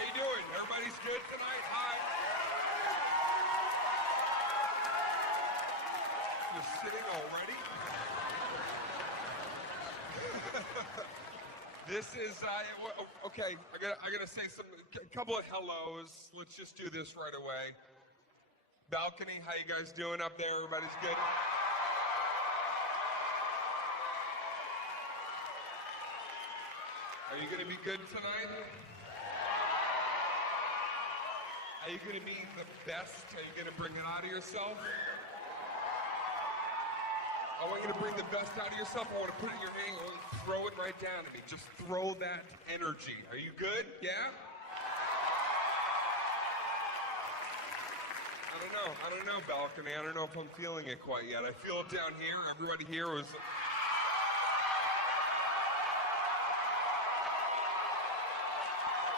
How you doing? Everybody's good tonight? Hi. You're sitting already? This is, okay, I gotta say a couple of hellos. Let's just do this right away. Balcony, how you guys doing up there? Everybody's good? Are you gonna be good tonight? Are you gonna be the best? Are you gonna bring it out of yourself? I want you to bring the best out of yourself. I want to put it in your hand and throw it right down to me. Just throw that energy. Are you good? Yeah? I don't know, balcony. I don't know if I'm feeling it quite yet. I feel it down here. Everybody here was...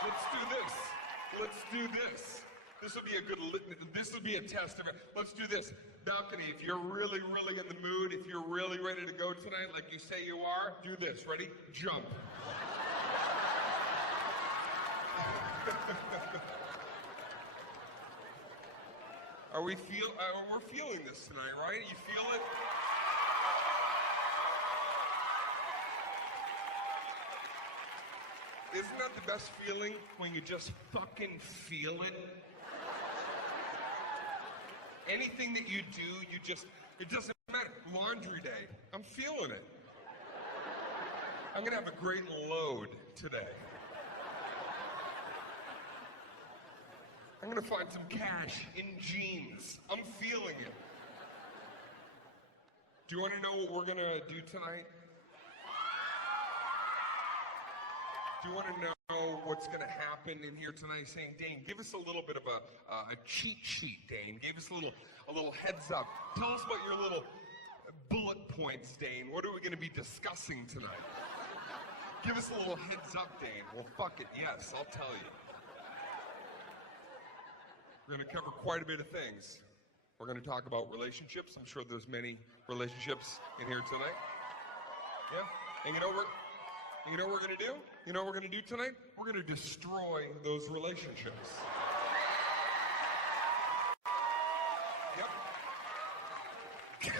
Let's do this. Let's do this. This will be a good, this will be a test of it. Let's do this. Balcony, if you're really, really in the mood, if you're really ready to go tonight, like you say you are, do this. Ready? Jump. We're feeling this tonight, right? You feel it? Isn't that the best feeling when you just fucking feel it? Anything that you do, it doesn't matter. Laundry day, I'm feeling it. I'm gonna have a great load today. I'm gonna find some cash in jeans. I'm feeling it. Do you wanna know what we're gonna do tonight? Do you want to know what's going to happen in here tonight? Saying, Dane, give us a little bit of a cheat sheet, Dane. Give us a little heads up. Tell us about your little bullet points, Dane. What are we going to be discussing tonight? Give us a little heads up, Dane. Well, fuck it, yes, I'll tell you. We're going to cover quite a bit of things. We're going to talk about relationships. I'm sure there's many relationships in here tonight. Yeah, and you know what we're going to do? You know what we're going to do tonight? We're going to destroy those relationships. Yep.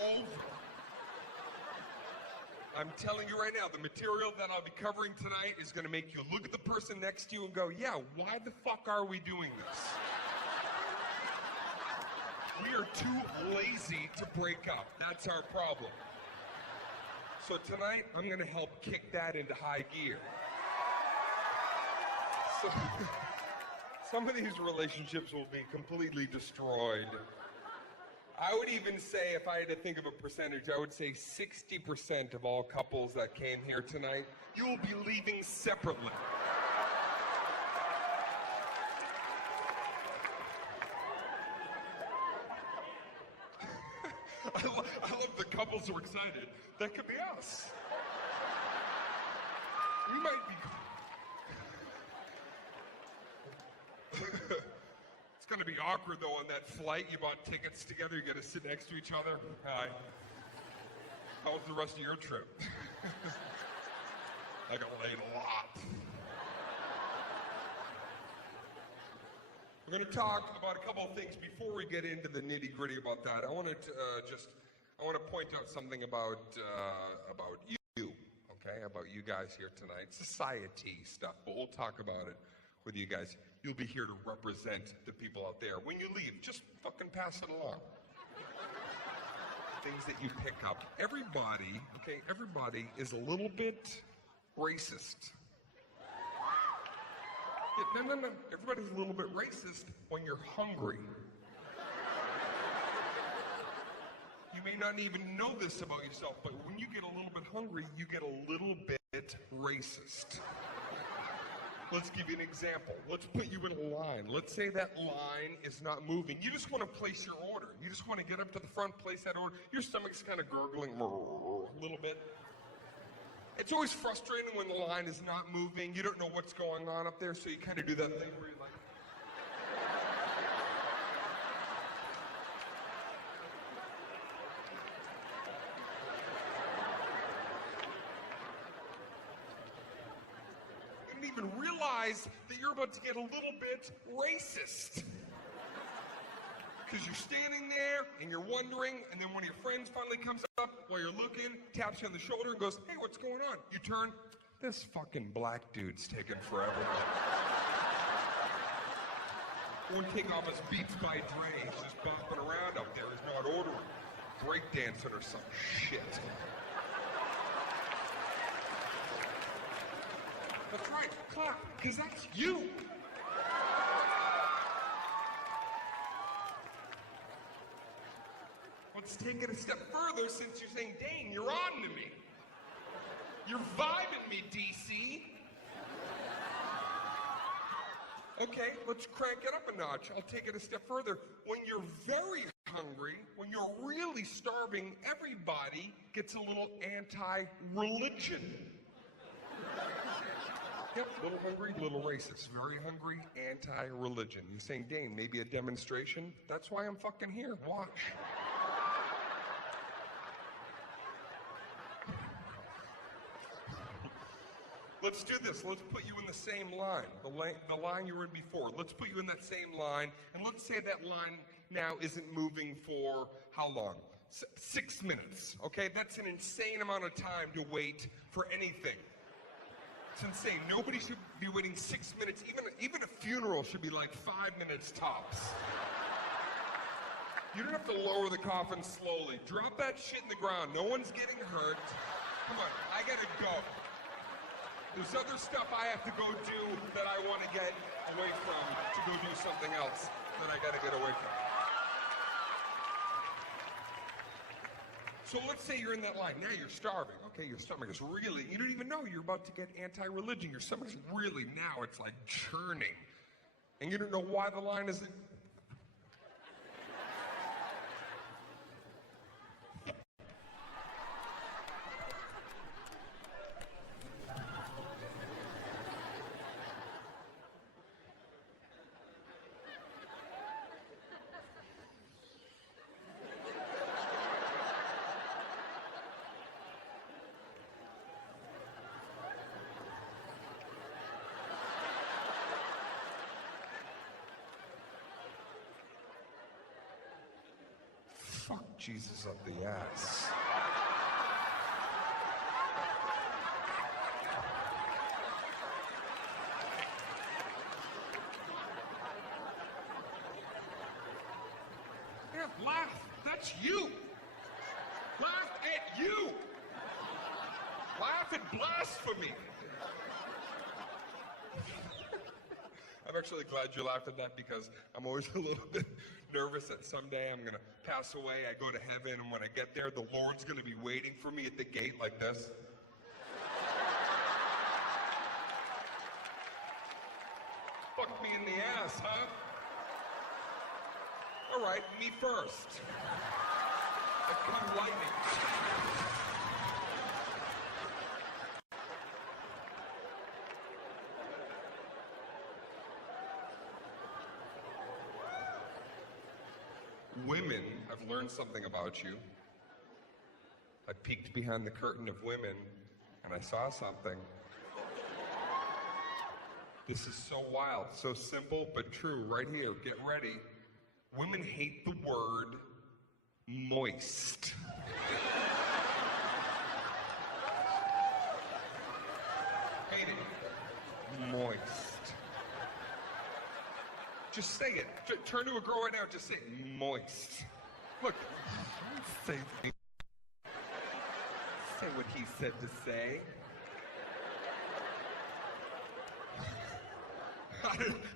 Over. I'm telling you right now, the material that I'll be covering tonight is going to make you look at the person next to you and go, yeah, why the fuck are we doing this? We are too lazy to break up. That's our problem. So tonight, I'm going to help kick that into high gear. So, some of these relationships will be completely destroyed. I would even say, if I had to think of a percentage, I would say 60% of all couples that came here tonight, you will be leaving separately. I love the couples who are excited. That could be us. We might be... It's going to be awkward, though, on that flight. You bought tickets together. You got to sit next to each other. Hi. How was the rest of your trip? I got laid a lot. We're going to talk about a couple of things before we get into the nitty-gritty about that. I want to point out something about you, okay? About you guys here tonight. Society stuff, but we'll talk about it with you guys. You'll be here to represent the people out there. When you leave, just fucking pass it along. Things that you pick up. Everybody is a little bit racist. Yeah, no. Everybody's a little bit racist when you're hungry. You may not even know this about yourself, but when you get a little bit hungry, you get a little bit racist. Let's give you an example. Let's put you in a line. Let's say that line is not moving. You just want to place your order. You just want to get up to the front, place that order. Your stomach's kind of gurgling a little bit. It's always frustrating when the line is not moving. You don't know what's going on up there, so you kind of do that thing where you're like... don't even realize that you're about to get a little bit racist. Because you're standing there and you're wondering, and then one of your friends finally comes up while you're looking, taps you on the shoulder and goes, hey, what's going on? You turn, this fucking black dude's taking forever. Won't take off his Beats by Dre. He's just bopping around out there. He's not ordering. Breakdancing or some shit. That's right, clap, because that's you. Let's take it a step further since you're saying, Dane, you're on to me. You're vibing me, DC. Okay, let's crank it up a notch. I'll take it a step further. When you're very hungry, when you're really starving, everybody gets a little anti-religion. Yep, little hungry, little racist. Very hungry, anti-religion. You're saying, Dane, maybe a demonstration? That's why I'm fucking here. Watch. Let's do this. Let's put you in the same line, the line you were in before. Let's put you in that same line, and let's say that line now isn't moving for how long? 6 minutes, okay? That's an insane amount of time to wait for anything. It's insane. Nobody should be waiting 6 minutes. Even a funeral should be like 5 minutes tops. You don't have to lower the coffin slowly. Drop that shit in the ground. No one's getting hurt. Come on, I gotta go. There's other stuff I have to go do that I want to get away from to go do something else that I got to get away from. So let's say you're in that line. Now you're starving. Okay, your stomach is really, you don't even know you're about to get anti-religion. Your stomach's really, now it's like churning. And you don't know why the line isn't. Fuck Jesus up the ass. Yeah, laugh. That's you. Laugh at you. Laugh at blasphemy. I'm actually glad you laughed at that because I'm always a little bit nervous that someday I'm going to pass away, I go to heaven, and when I get there, the Lord's going to be waiting for me at the gate like this. Fuck me in the ass, huh? All right, me first. I come lightning. Women, I've learned something about you. I peeked behind the curtain of women, and I saw something. This is so wild, so simple, but true. Right here, get ready. Women hate the word moist. Hate it. Moist. Just say it. Turn to a girl right now. Just say moist. Look, say what he said to say.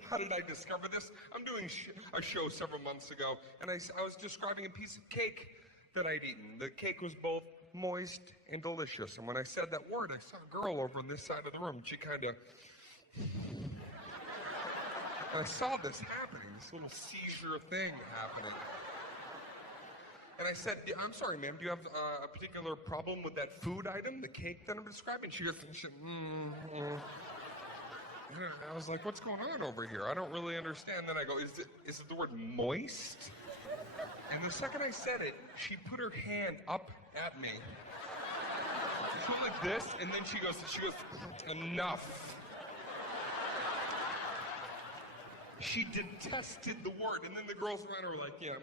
How did I discover this? I'm doing a show several months ago, and I was describing a piece of cake that I'd eaten. The cake was both moist and delicious. And when I said that word, I saw a girl over on this side of the room. She kind of... And I saw this happening, this little seizure thing happening. And I said, I'm sorry, ma'am, do you have a particular problem with that food item, the cake that I'm describing? She goes, I was like, what's going on over here? I don't really understand. Then I go, is it the word moist? And the second I said it, she put her hand up at me. She went like this, and then she goes, enough. She detested the word, and then the girls around her were like, yeah,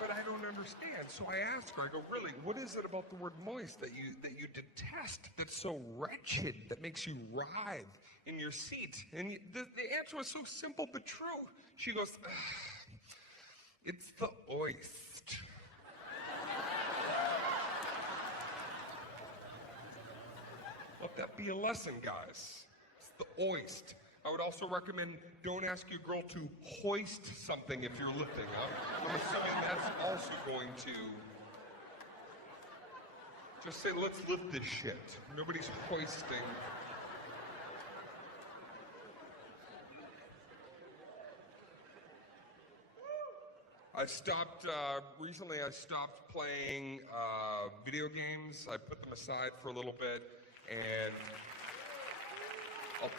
But I don't understand. So I asked her, I go, really, what is it about the word moist that you detest, that's so wretched, that makes you writhe in your seat? And the answer was so simple but true. She goes, it's the oist. Let that be a lesson, guys. It's the oist. I would also recommend don't ask your girl to hoist something if you're lifting up. I'm assuming that's also going to just say, let's lift this shit. Nobody's hoisting. Recently I stopped playing video games. I put them aside for a little bit, and I'll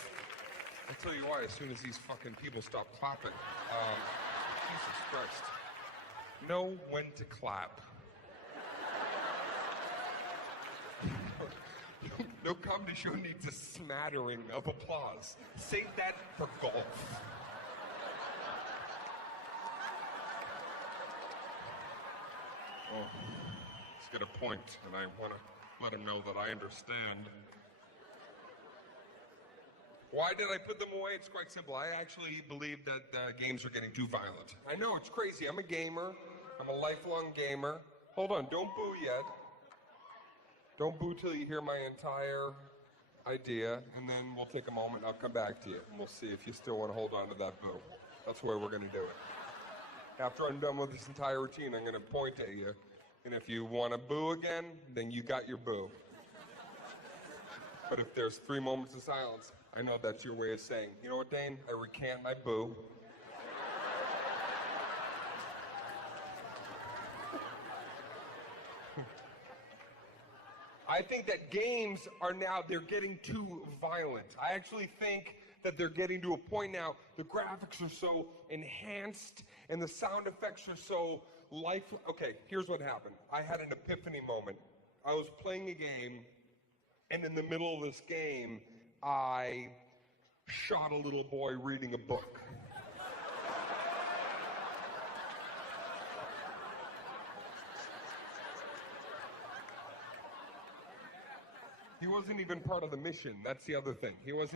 tell you why as soon as these fucking people stop clapping. Jesus Christ. Know when to clap. No comedy show needs a smattering of applause. Save that for golf. Oh, he's got a point, and I want to let him know that I understand. Why did I put them away? It's quite simple. I actually believe that games are getting too violent. I know, it's crazy. I'm a gamer. I'm a lifelong gamer. Hold on, don't boo yet. Don't boo till you hear my entire idea, and then we'll take a moment. I'll come back to you, and we'll see if you still want to hold on to that boo. That's the way we're going to do it. After I'm done with this entire routine, I'm going to point at you, and if you want to boo again, then you got your boo. But if there's 3 moments of silence, I know that's your way of saying, you know what, Dane, I recant my boo. I think that games are now, they're getting too violent. I actually think that they're getting to a point now, the graphics are so enhanced and the sound effects are so lifelike. Okay, here's what happened. I had an epiphany moment. I was playing a game, and in the middle of this game, I shot a little boy reading a book. He wasn't even part of the mission. That's the other thing. He was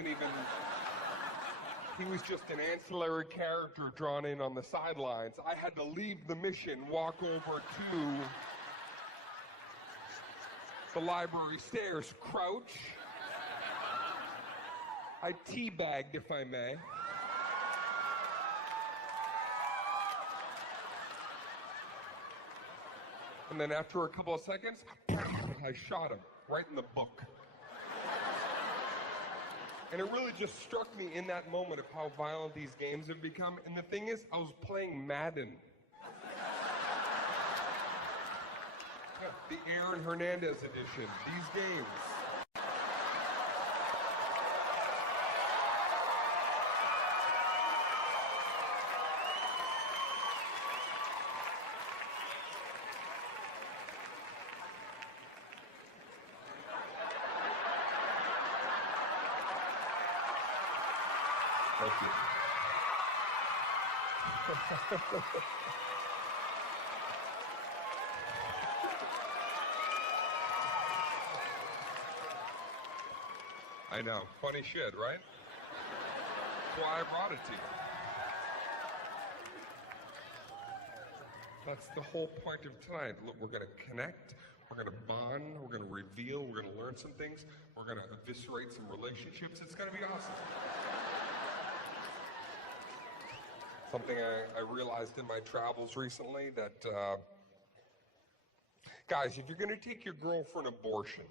just an ancillary character drawn in on the sidelines. I had to leave the mission, walk over to the library stairs, crouch. I teabagged, if I may. And then after a couple of seconds, I shot him right in the book. And it really just struck me in that moment of how violent these games have become. And the thing is, I was playing Madden. The Aaron Hernandez edition. These games. Thank you. I know. Funny shit, right? That's why I brought it to you. That's the whole point of tonight. Look, we're going to connect. We're going to bond. We're going to reveal. We're going to learn some things. We're going to eviscerate some relationships. It's going to be awesome. Something I realized in my travels recently that, guys, if you're going to take your girl for an abortion,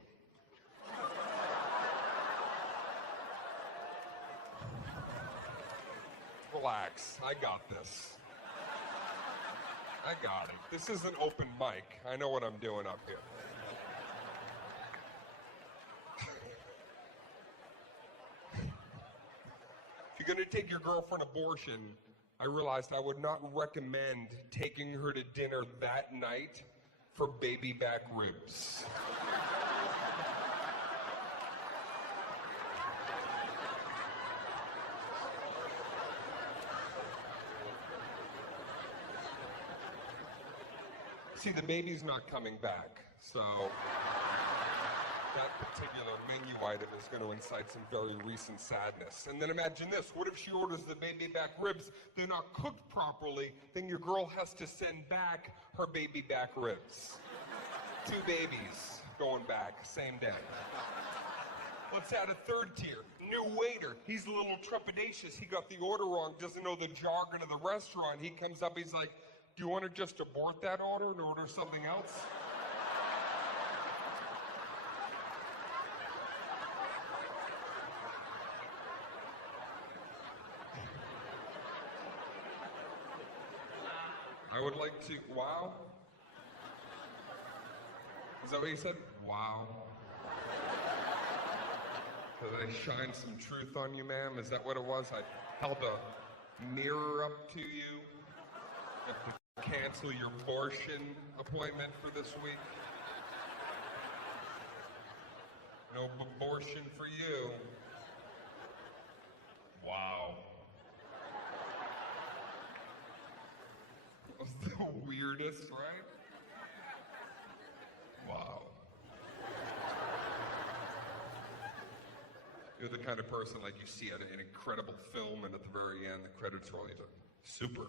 relax. I got this. I got it. This is an open mic. I know what I'm doing up here. If you're going to take your girl for an abortion, I realized I would not recommend taking her to dinner that night for baby back ribs. See, the baby's not coming back, so that particular menu item is going to incite some very recent sadness. And then imagine this, what if she orders the baby back ribs, they're not cooked properly, then your girl has to send back her baby back ribs. 2 babies going back, same day. Let's add a third tier. New waiter. He's a little trepidatious. He got the order wrong, doesn't know the jargon of the restaurant. He comes up, he's like, do you want to just abort that order and order something else? I would like to, wow? Is that what you said? Wow. Did I shine some truth on you, ma'am? Is that what it was? I held a mirror up to you? You have to cancel your abortion appointment for this week? No abortion for you. Wow. That was the weirdest, right? Wow. You're the kind of person like you see at an incredible film, and at the very end, the credits roll. You're like, super.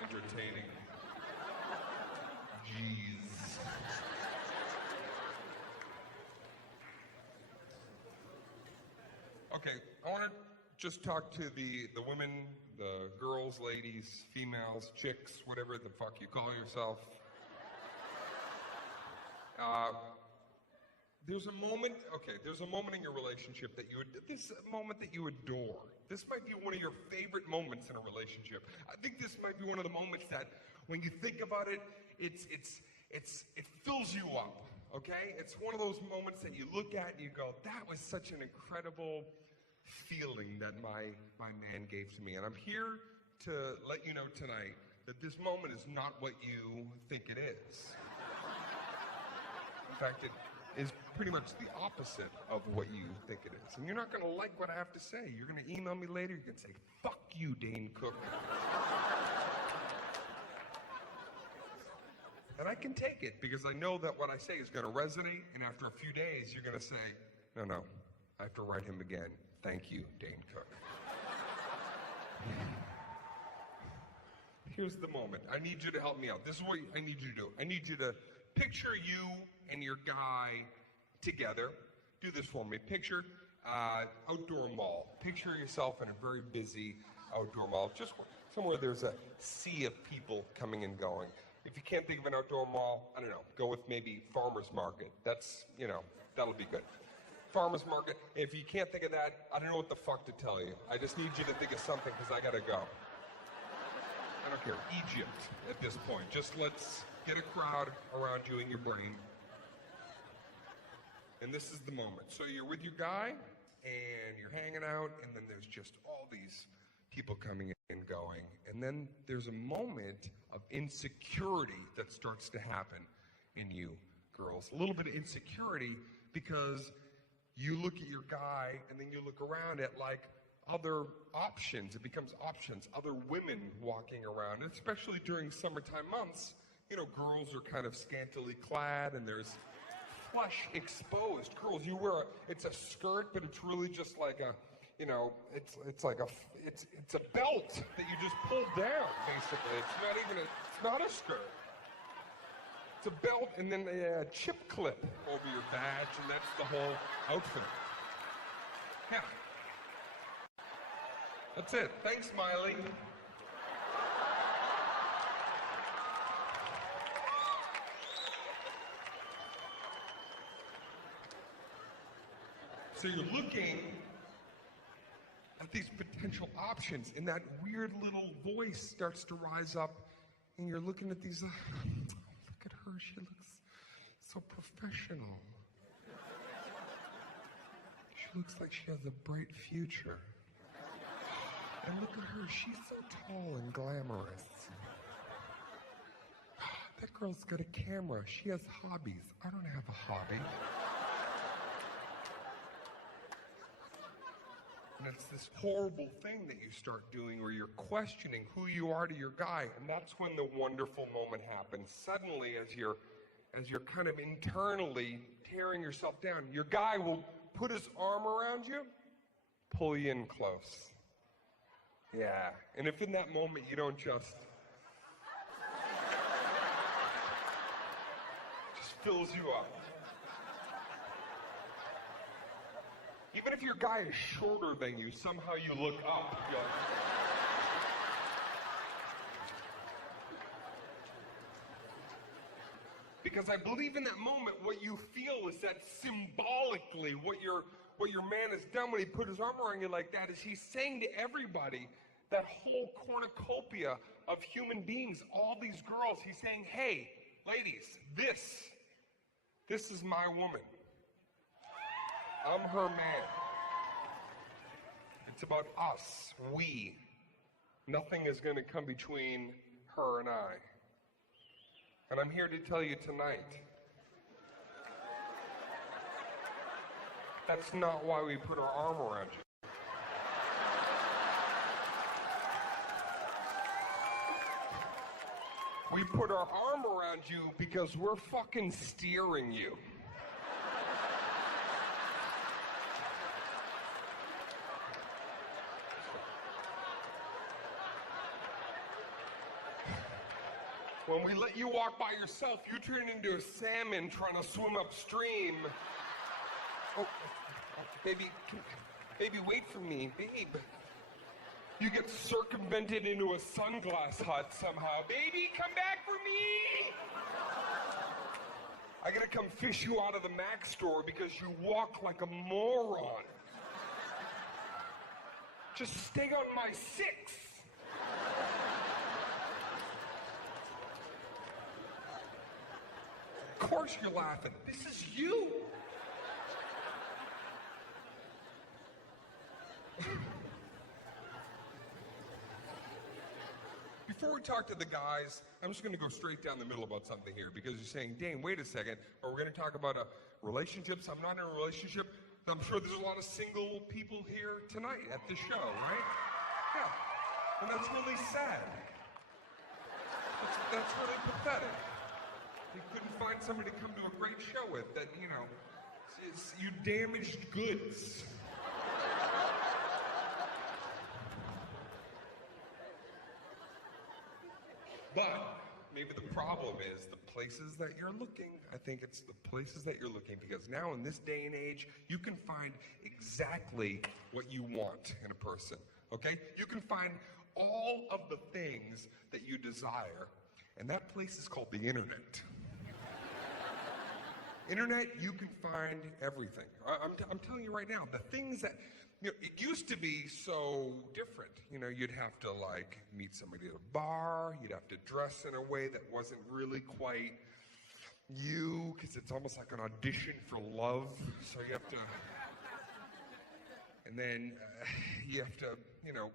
Entertaining. Jeez. Okay, I want to just talk to the women, the girls, ladies, females, chicks, whatever the fuck you call yourself. There's a moment in your relationship that this moment that you adore. This might be one of your favorite moments in a relationship. I think this might be one of the moments that, when you think about it, it fills you up, okay? It's one of those moments that you look at and you go, that was such an incredible feeling that my man gave to me. And I'm here to let you know tonight that this moment is not what you think it is. In fact, it is pretty much the opposite of what you think it is. And you're not going to like what I have to say. You're going to email me later. You're going to say, fuck you, Dane Cook. And I can take it, because I know that what I say is going to resonate, and after a few days, you're going to say, no, I have to write him again. Thank you, Dane Cook. Here's the moment. I need you to help me out. This is what I need you to do. I need you to picture you and your guy together. Do this for me. Picture outdoor mall. Picture yourself in a very busy outdoor mall. Just somewhere there's a sea of people coming and going. If you can't think of an outdoor mall, I don't know, go with maybe farmer's market. That's, that'll be good. Farmer's market. If you can't think of that, I don't know what the fuck to tell you. I just need you to think of something, because I gotta go. I don't care. Egypt at this point. Just let's get a crowd around you in your brain. And this is the moment. So you're with your guy, and you're hanging out, and then there's just all these people coming and going. And then there's a moment of insecurity that starts to happen in you girls. A little bit of insecurity, because you look at your guy, and then you look around at, like, other options. It becomes options. Other women walking around, and especially during summertime months, girls are kind of scantily clad, and there's flesh exposed. Girls, it's a skirt, but it's really just like a, it's a belt that you just pull down, basically. It's not a skirt. It's a belt and then a chip clip over your badge, and that's the whole outfit. Yeah. That's it. Thanks, Miley. So you're looking at these potential options, and that weird little voice starts to rise up, and you're looking at these, look at her, she looks so professional. She looks like she has a bright future. And look at her, she's so tall and glamorous. That girl's got a camera, she has hobbies. I don't have a hobby. it's this horrible thing that you start doing where you're questioning who you are to your guy, and that's when the wonderful moment happens. Suddenly, as you're kind of internally tearing yourself down, your guy will put his arm around you, pull you in close. Yeah, and if in that moment you don't just fills you up. Even if your guy is shorter than you, somehow you look up. You're like, because I believe in that moment, what you feel is that symbolically, what your man has done when he put his arm around you like that is he's saying to everybody, that whole cornucopia of human beings, all these girls, he's saying, hey, ladies, this is my woman. I'm her man. It's about us, we. Nothing is going to come between her and I. And I'm here to tell you tonight, that's not why we put our arm around you. We put our arm around you because we're fucking steering you. When we let you walk by yourself, you turn into a salmon trying to swim upstream. Oh, baby, wait for me, babe. You get circumvented into a sunglass hut somehow. Baby, come back for me! I gotta come fish you out of the Mac store because you walk like a moron. Just stay on my 6. Of course you're laughing. This is you. Before we talk to the guys, I'm just going to go straight down the middle about something here because you're saying, Dane, wait a second. Are we going to talk about relationships? I'm not in a relationship. I'm sure there's a lot of single people here tonight at the show, right? Yeah. And that's really sad. That's really pathetic. You couldn't find somebody to come to a great show with that, you damaged goods. But maybe the problem is the places that you're looking. I think it's the places that you're looking because now in this day and age, you can find exactly what you want in a person, okay? You can find all of the things that you desire, and that place is called the internet. Internet, you can find everything. I'm telling you right now, the things that, it used to be so different. You'd have to meet somebody at a bar, you'd have to dress in a way that wasn't really quite you, because it's almost like an audition for love, so you have to, and then you have to,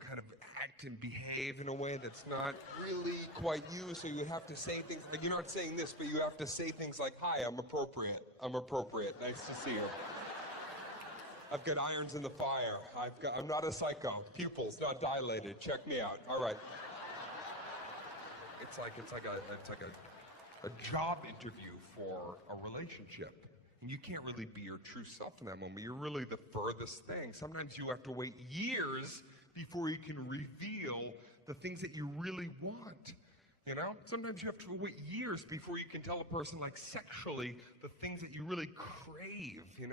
kind of act and behave in a way that's not really quite you, so you have to say things, like you're not saying this, but you have to say things like, hi, I'm appropriate, nice to see you. I've got irons in the fire. I'm not a psycho. Pupils not dilated. Check me out. All right. It's like a job interview for a relationship. And you can't really be your true self in that moment. You're really the furthest thing. Sometimes you have to wait years before you can reveal the things that you really want. Sometimes you have to wait years before you can tell a person, sexually, the things that you really crave, You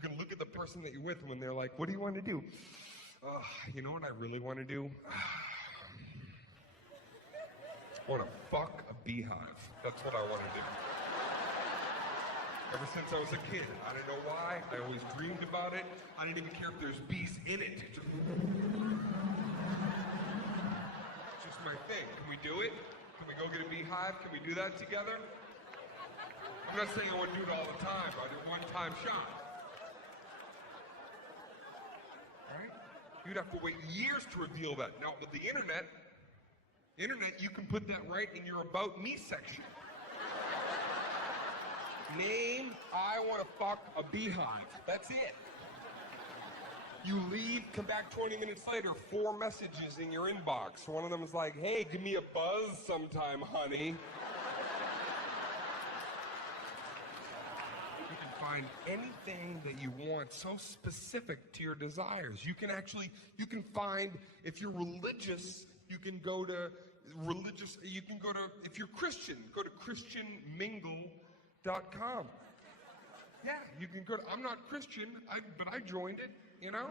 can look at the person that you're with when they're like, what do you want to do? Oh, you know what I really want to do? I want to fuck a beehive. That's what I want to do. Ever since I was a kid. I don't know why. I always dreamed about it. I didn't even care if there's bees in it. It's just my thing. Can we do it? Can we go get a beehive? Can we do that together? I'm not saying I want to do it all the time, but a one-time shot. All right? You'd have to wait years to reveal that. Now, with the internet, you can put that right in your About Me section. Name, I want to fuck a beehive. That's it. You leave, come back 20 minutes later, 4 messages in your inbox. One of them is like, hey, give me a buzz sometime, honey. You can find anything that you want so specific to your desires. You can find, if you're religious, you can go to if you're Christian, go to christianmingle.com. Yeah, you can go to, I'm not Christian, but I joined it, you know?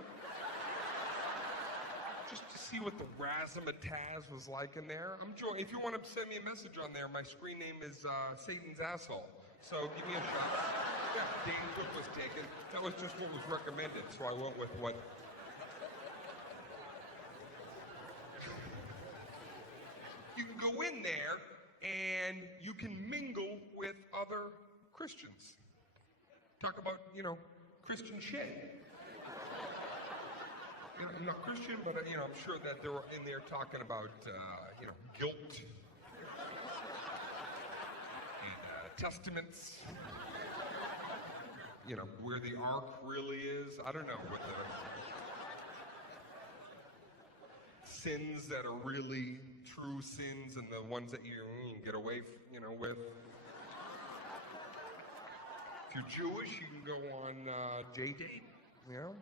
Just to see what the razzmatazz was like in there. If you want to send me a message on there, my screen name is Satan's Asshole. So give me a shot. Yeah, Dane was taken. That was just what was recommended, so I went with what. You can go in there and you can mingle with other Christians. Talk about, Christian shit. I'm not Christian, but, I'm sure that they're in there talking about, guilt and testaments. Where the ark really is. I don't know what the sins that are really true sins and the ones that you can get away, with. If you're Jewish, you can go on Date, and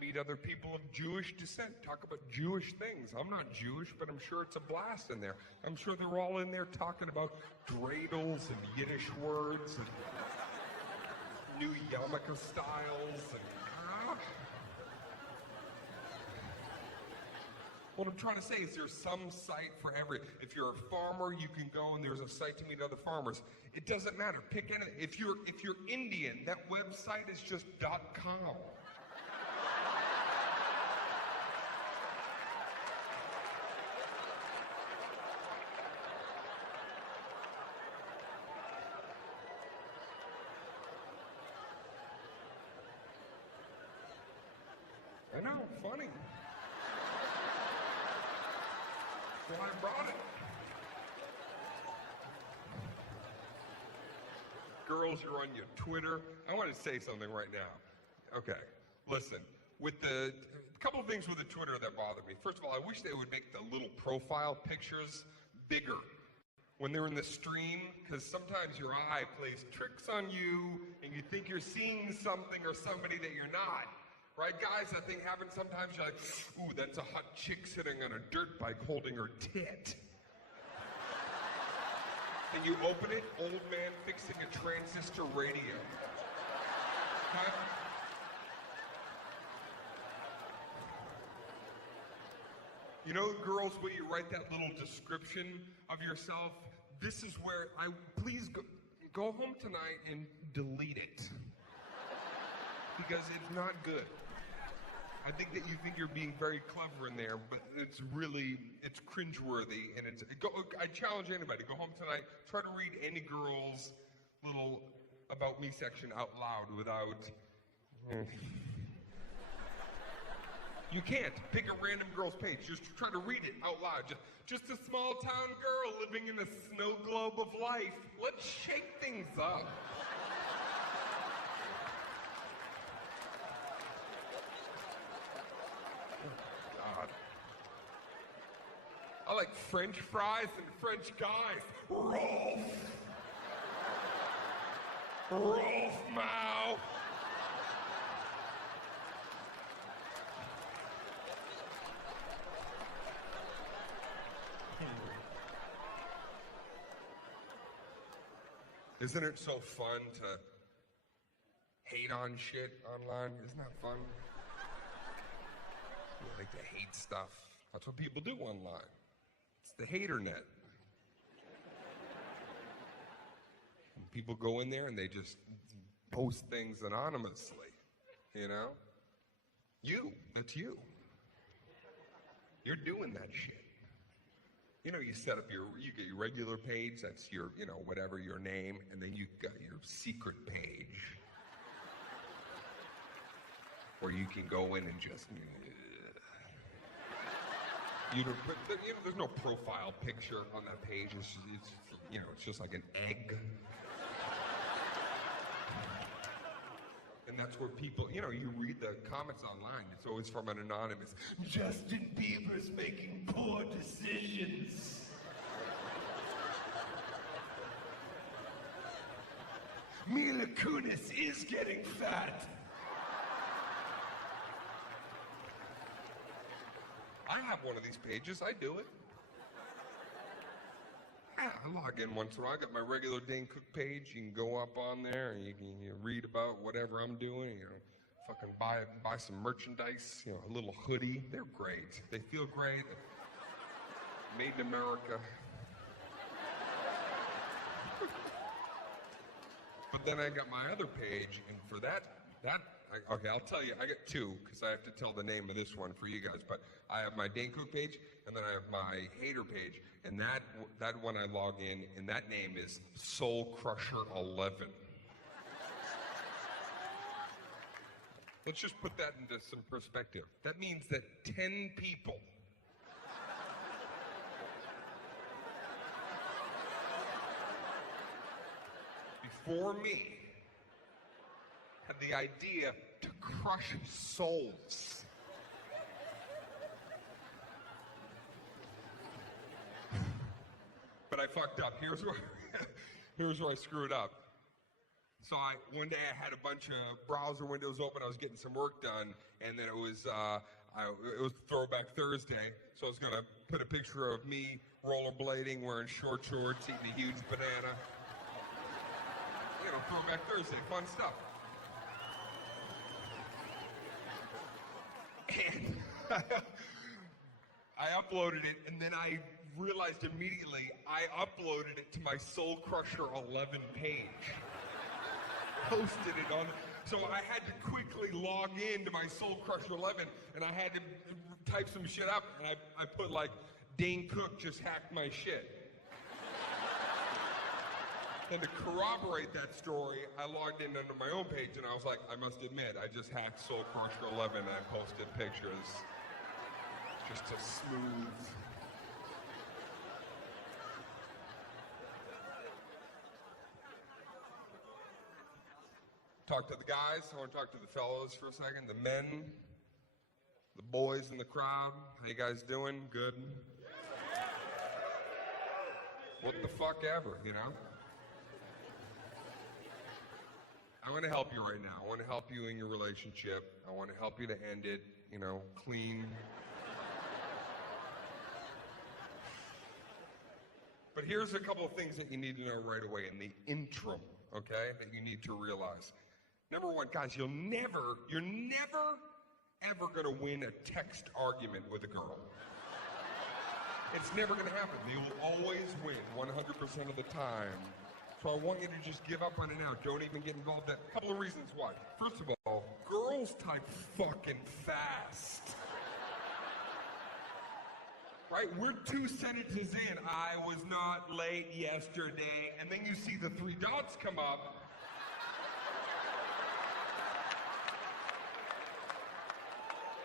meet other people of Jewish descent. Talk about Jewish things. I'm not Jewish, but I'm sure it's a blast in there. I'm sure they're all in there talking about dreidels and Yiddish words and new yarmulke styles and What I'm trying to say is there's some site for every. If you're a farmer, you can go and there's a site to meet other farmers. It doesn't matter. Pick any. If you're Indian, that website is just .com. I know, funny. Well, I brought it. Girls, you're on your Twitter. I want to say something right now. Okay, listen. With a couple of things with the Twitter that bother me. First of all, I wish they would make the little profile pictures bigger when they're in the stream, because sometimes your eye plays tricks on you, and you think you're seeing something or somebody that you're not. Right, guys, that thing happens sometimes. You're like, ooh, that's a hot chick sitting on a dirt bike holding her tit. And you open it, old man fixing a transistor radio. Huh? You know, girls, when you write that little description of yourself, this is where please go home tonight and delete it. Because it's not good. I think that you think you're being very clever in there, but it's cringeworthy, and I challenge anybody, go home tonight, try to read any girl's little about me section out loud without. You can't. Pick a random girl's page. Just try to read it out loud. Just a small town girl living in a snow globe of life. Let's shake things up. God. I like French fries and French guys. Rolf. Rolf Mao. Isn't it so fun to hate on shit online? Isn't that fun? You like to hate stuff. That's what people do online. It's the hater net. And people go in there and they just post things anonymously, you know? That's you. You're doing that shit. You know, you set up you get your regular page, that's your, whatever your name, and then you got your secret page. Where you can go in and just, there's no profile picture on that page. It's just like an egg. And And that's where people, you read the comments online. It's always from an anonymous. Justin Bieber's making poor decisions. Mila Kunis is getting fat. I have one of these pages. I do it. Yeah, I log in once in a while. I got my regular Dane Cook page. You can go up on there and you can read about whatever I'm doing. Fucking buy some merchandise. A little hoodie. They're great. They feel great. Made in America. But then I got my other page, and for that, okay, I'll tell you, I got two, because I have to tell the name of this one for you guys, but I have my Dane Cook page, and then I have my hater page, and that one I log in, and that name is Soul Crusher 11. Let's just put that into some perspective. That means that 10 people before me had the idea to crush souls. But I fucked up. Here's where I screwed up. So one day I had a bunch of browser windows open. I was getting some work done, and then it was Throwback Thursday. So I was gonna put a picture of me rollerblading, wearing short shorts, eating a huge banana. Throwback Thursday, fun stuff. And I uploaded it, and then I realized immediately I uploaded it to my Soul Crusher 11 page. Posted it on, so I had to quickly log into my Soul Crusher 11, and I had to type some shit up, and I put like, Dane Cook just hacked my shit. And to corroborate that story, I logged in under my own page, and I was like, I must admit, I just hacked Soul Crusher 11, and I posted pictures just to smooth. Talk to the guys. I want to talk to the fellows for a second. The men, the boys in the crowd. How you guys doing? Good? What the fuck ever, I want to help you right now. I want to help you in your relationship. I want to help you to end it, clean. But here's a couple of things that you need to know right away in the interim, okay, that you need to realize. Number one, guys, you're never, ever going to win a text argument with a girl. It's never going to happen. You'll always win 100% of the time. So I want you to just give up on it now. Don't even get involved. A couple of reasons why. First of all, girls type fucking fast. Right? We're 2 sentences in. I was not late yesterday. And then you see the 3 dots come up.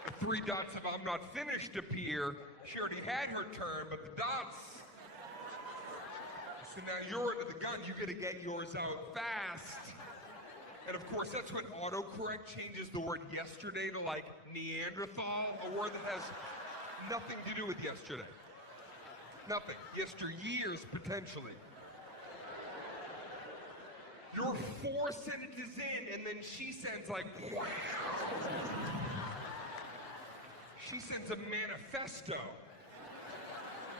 The 3 dots of I'm not finished appear. She already had her turn, but the dots. So now you're under the gun, you gotta get yours out fast. And of course, that's when autocorrect changes the word yesterday to like Neanderthal, a word that has nothing to do with yesterday. Nothing. Yesteryears, potentially. You're 4 sentences in, and then she sends like, wow. She sends a manifesto.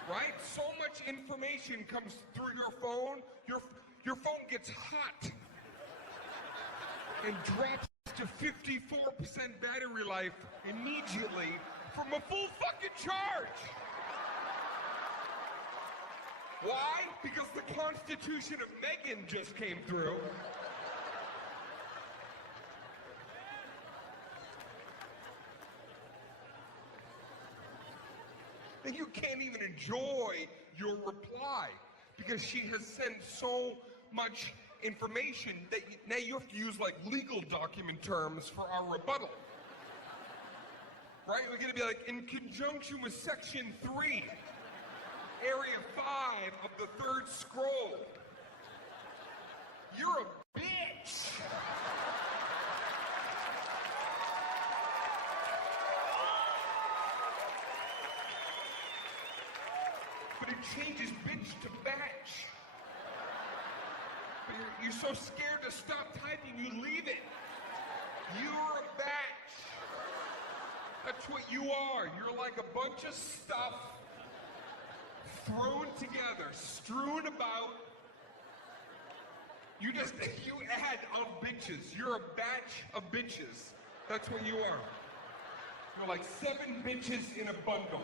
Right? So much information comes through your phone, your phone gets hot and drops to 54% battery life immediately from a full fucking charge. Why? Because the Constitution of Megan just came through. And you can't even enjoy your reply because she has sent so much information that now you have to use like legal document terms for our rebuttal. Right? We're going to be like, in conjunction with Section 3, Area 5 of the 3rd scroll. You're a bitch. But it changes bitch to batch. But you're so scared to stop typing, you leave it. You're a batch. That's what you are. You're like a bunch of stuff thrown together, strewn about. You add on bitches. You're a batch of bitches. That's what you are. You're like 7 bitches in a bundle.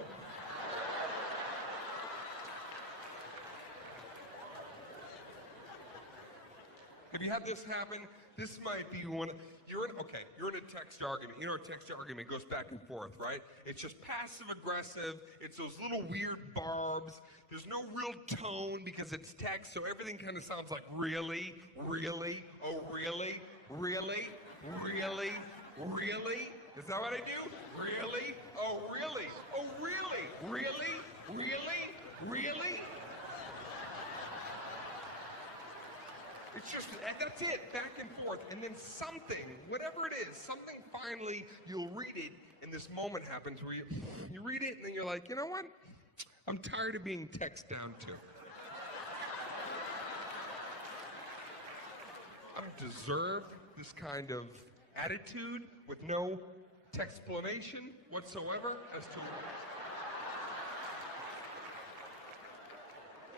Have you had this happen? This might be one. You're in a text argument. You know, a text argument goes back and forth, right? It's just passive aggressive. It's those little weird barbs. There's no real tone because it's text, so everything kind of sounds like really, really, oh really, really, really, really. Is that what I do? Really? Oh really? Oh really? Really? Really? Really? It's just, that's it, back and forth. And then something, whatever it is, something finally, you'll read it, and this moment happens where you read it, and then you're like, you know what? I'm tired of being texted down to. I don't deserve this kind of attitude with no textplanation whatsoever as to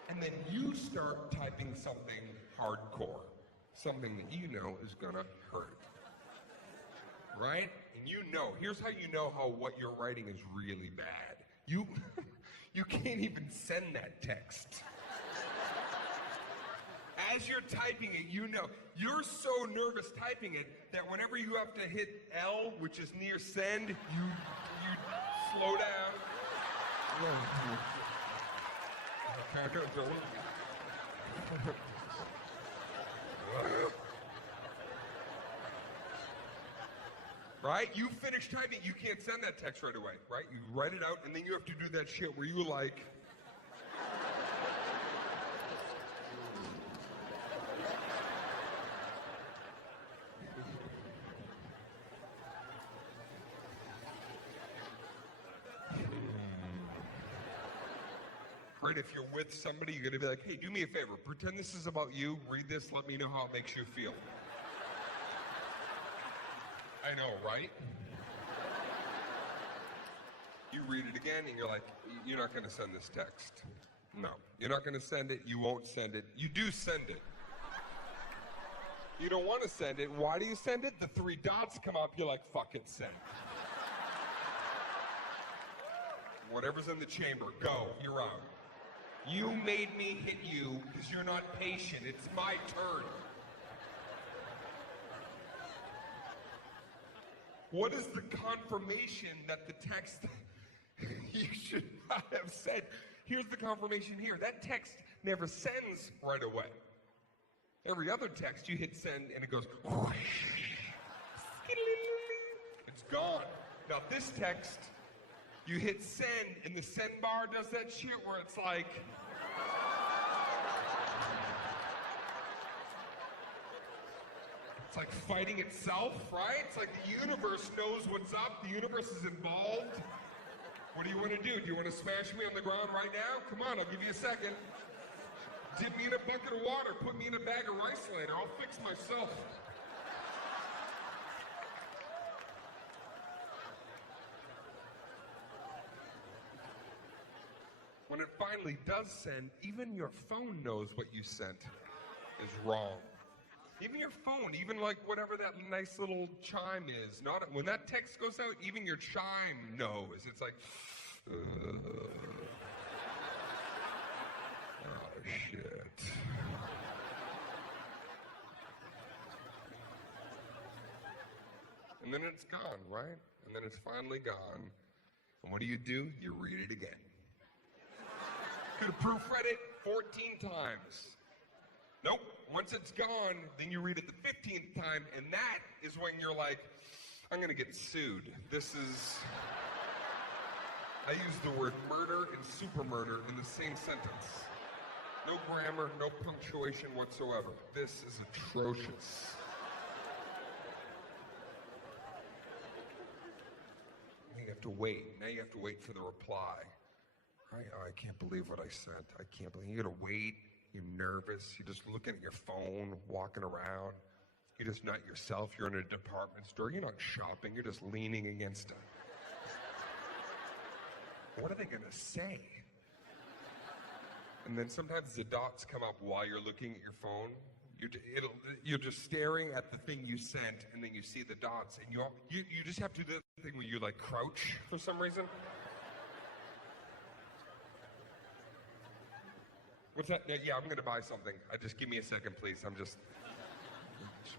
and then you start typing something hardcore, something that you know is gonna hurt, right? And you know, here's how you know how what you're writing is really bad. You can't even send that text. As you're typing it, you know, you're so nervous typing it that whenever you have to hit L, which is near send, you slow down. Right? You finish typing, you can't send that text right away, right? You write it out, and then you have to do that shit where you like... Right, if you're with somebody, you're gonna be like, hey, do me a favor, pretend this is about you, read this, let me know how it makes you feel. I know, right? You read it again and you're like, you're not gonna send this text. No, you're not gonna send it, you won't send it. You do send it. You don't wanna send it, why do you send it? The 3 dots come up, you're like, fuck it, send. Whatever's in the chamber, go, you're out. You made me hit you because you're not patient. It's my turn. What is the confirmation that the text you should not have said? Here's the confirmation here. That text never sends right away. Every other text, you hit send and it goes, it's gone. Now this text, you hit send, and the send bar does that shit where it's like... It's like fighting itself, right? It's like the universe knows what's up. The universe is involved. What do you want to do? Do you want to smash me on the ground right now? Come on, I'll give you a second. Dip me in a bucket of water. Put me in a bag of rice later. I'll fix myself. When it finally does send, even your phone knows what you sent is wrong. Even your phone, even like whatever that nice little chime is, when that text goes out, even your chime knows. It's like, oh shit. And then it's gone, right? And then it's finally gone. And what do? You read it again. Could have proofread it 14 times. Nope. Once it's gone, then you read it the 15th time, and that is when you're like, I'm gonna get sued. I use the word murder and super murder in the same sentence. No grammar, no punctuation whatsoever. This is atrocious. Now you have to wait. Now you have to wait for the reply. I can't believe what I said. I can't believe you gotta wait. You're nervous. You're just looking at your phone, walking around. You're just not yourself. You're in a department store. You're not shopping. You're just leaning against it. What are they gonna say? And then sometimes the dots come up while you're looking at your phone. You're just staring at the thing you sent, and then you see the dots, and you just have to do the thing where you like crouch for some reason. What's that? Yeah, I'm gonna buy something. Just give me a second, please. I'm just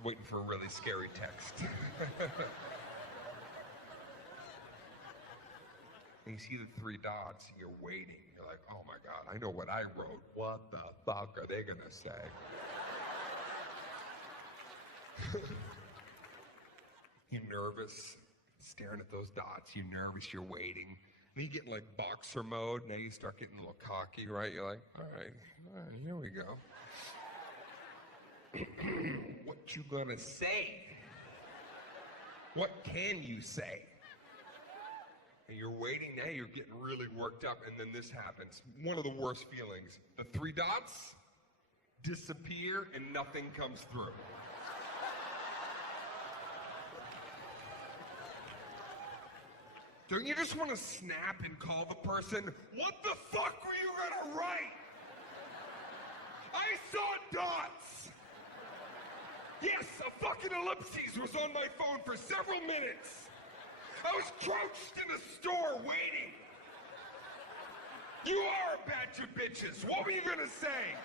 waiting for a really scary text. And you see the three dots, and you're waiting. You're like, oh my God, I know what I wrote. What the fuck are they gonna say? You're nervous, staring at those dots. You're nervous, you're waiting. And you get in like boxer mode. Now you start getting a little cocky, right? You're like, all right, here we go. What you gonna say? What can you say? And you're waiting, now you're getting really worked up, and then this happens. One of the worst feelings. The three dots disappear and nothing comes through. Don't you just want to snap and call the person, what the fuck were you gonna write? I saw dots! Yes, a fucking ellipses was on my phone for several minutes. I was crouched in a store waiting. You are a batch of bitches. What were you gonna say?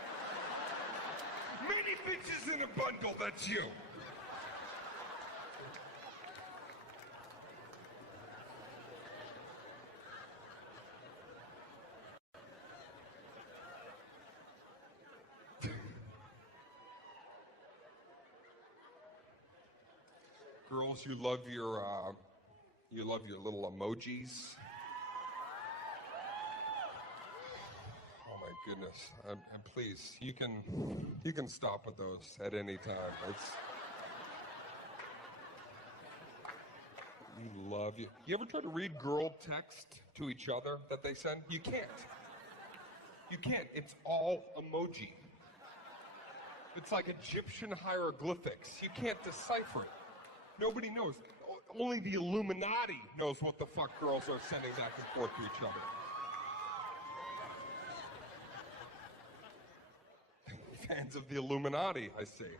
Many bitches in a bundle, that's you. Girls, you love your little emojis. Oh my goodness! And please, you can stop with those at any time. You love you. You ever try to read girl text to each other that they send? You can't. You can't. It's all emoji. It's like Egyptian hieroglyphics. You can't decipher it. Nobody knows. Only the Illuminati knows what the fuck girls are sending back and forth to each other. Fans of the Illuminati, I see.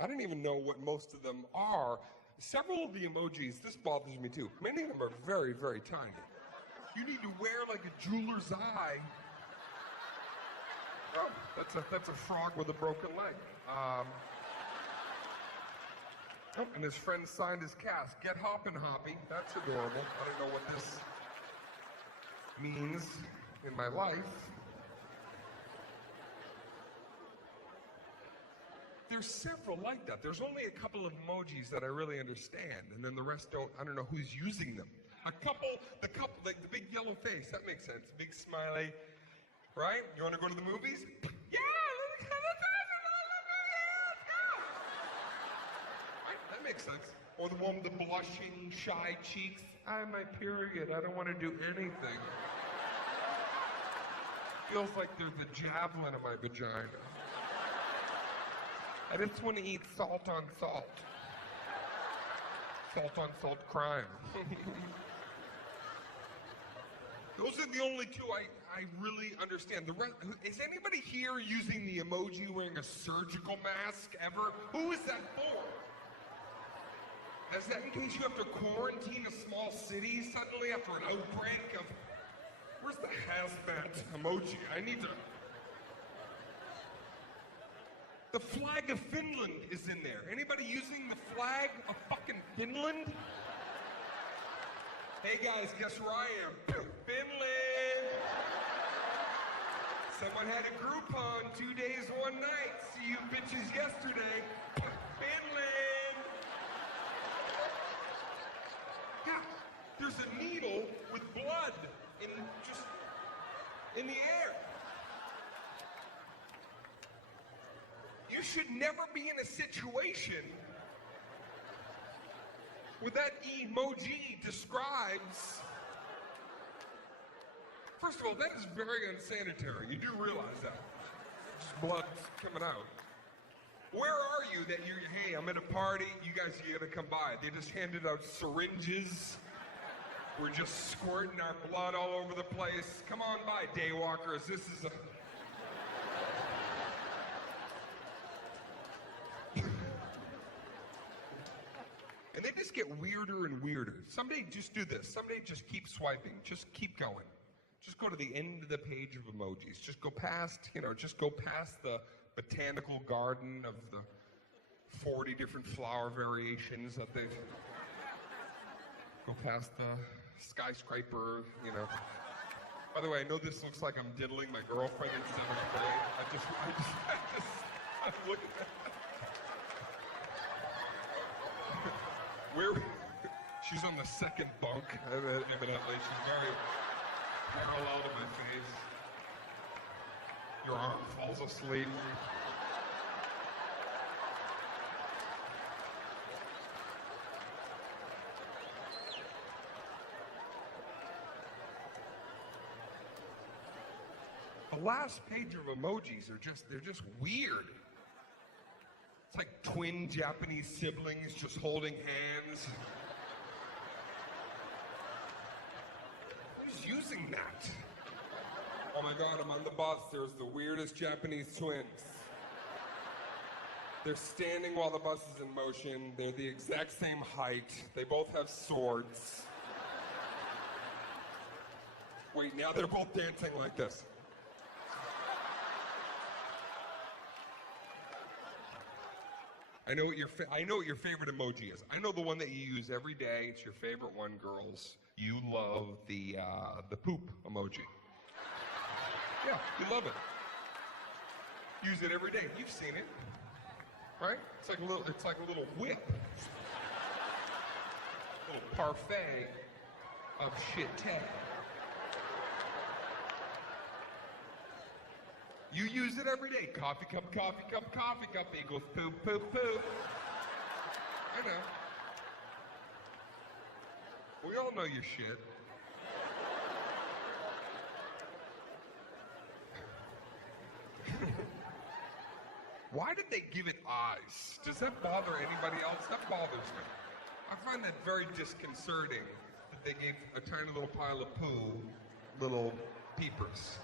I don't even know what most of them are. Several of the emojis, this bothers me too. Many of them are very, very tiny. You need to wear like a jeweler's eye. Oh, that's a frog with a broken leg. And his friend signed his cast. Get hoppin' hoppy. That's adorable. I don't know what this means in my life. There's several like that. There's only a couple of emojis that I really understand, and then the rest don't. I don't know who's using them. The couple, like the big yellow face, that makes sense. Big smiley. Right? You want to go to the movies? Yeah! Let's go! Right? That makes sense. Or the one with the blushing, shy cheeks. I'm my period. I don't want to do anything. Feels like there's a javelin in my vagina. I just want to eat salt on salt. Salt on salt crime. Those are the only two I really understand. The rest, is anybody here using the emoji wearing a surgical mask ever? Who is that for? Is that in case you have to quarantine a small city suddenly after an outbreak of... Where's the hazmat emoji? I need to... The flag of Finland is in there. Anybody using the flag of fucking Finland? Hey guys, guess where I am? Finland! Someone had a Groupon, 2 days, 1 night. See you bitches yesterday. Finland! Yeah, there's a needle with blood in the air. You should never be in a situation What that emoji describes... First of all, that is very unsanitary. You do realize that. Just blood coming out. Where are you that you're, hey, I'm at a party, you guys, you gotta come by. They just handed out syringes. We're just squirting our blood all over the place. Come on by, daywalkers. This is a... And they just get weirder and weirder. Someday just do this. Someday just keep swiping. Just keep going. Just go to the end of the page of emojis. Just go past, just go past the botanical garden of the 40 different flower variations that they've... Go past the skyscraper, By the way, I know this looks like I'm diddling my girlfriend in 7th grade. I'm looking at Where? She's on the second bunk, evidently. She's very parallel to my face. Your arm falls asleep. The last page of emojis they're just weird. It's like twin Japanese siblings just holding hands. Who's using that? Oh my God, I'm on the bus. There's the weirdest Japanese twins. They're standing while the bus is in motion. They're the exact same height. They both have swords. Wait, now they're both dancing like this. I know what your favorite emoji is. I know the one that you use every day. It's your favorite one, girls. You love the poop emoji. Yeah, you love it. Use it every day. You've seen it, right? It's like a little whip, a little parfait of shit tech. You use it every day. Coffee cup equals poop, poop, poop. I know. We all know your shit. Why did they give it eyes? Does that bother anybody else? That bothers me. I find that very disconcerting that they gave a tiny little pile of poo little peepers.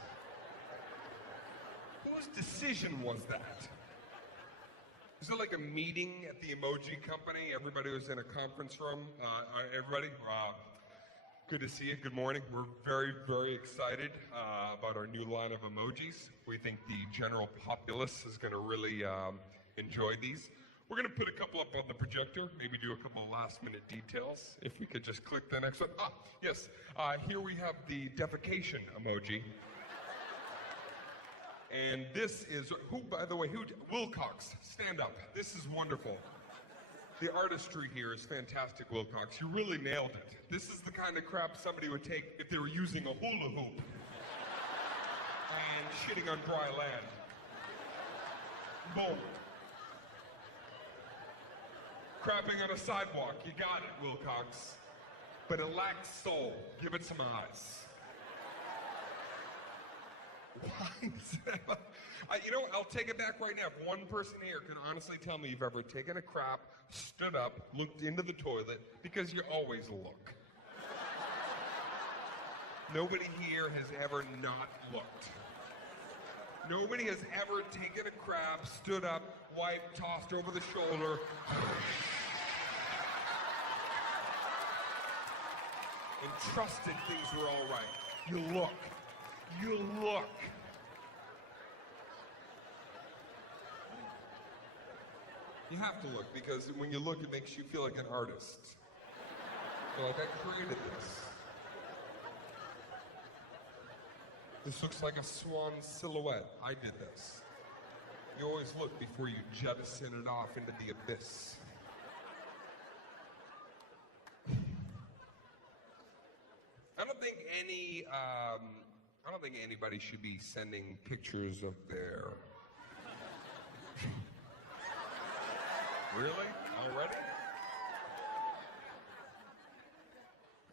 Whose decision was that? Was it like a meeting at the emoji company? Everybody was in a conference room. Everybody, good to see you. Good morning. We're very, very excited about our new line of emojis. We think the general populace is going to really enjoy these. We're going to put a couple up on the projector, maybe do a couple of last-minute details. If we could just click the next one. Yes. Here we have the defecation emoji. And this is, Wilcox, stand up. This is wonderful. The artistry here is fantastic, Wilcox. You really nailed it. This is the kind of crap somebody would take if they were using a hula hoop and shitting on dry land. Boom. Crapping on a sidewalk. You got it, Wilcox. But it lacks soul. Give it some eyes. Why? I'll take it back right now. If one person here can honestly tell me you've ever taken a crap, stood up, looked into the toilet, because you always look. Nobody here has ever not looked. Nobody has ever taken a crap, stood up, wiped, tossed over the shoulder, and trusted things were all right. You look. You look. You have to look, because when you look, it makes you feel like an artist. You're like, I created this. This looks like a swan silhouette. I did this. You always look before you jettison it off into the abyss. I don't think anybody should be sending pictures of their... Really? Already?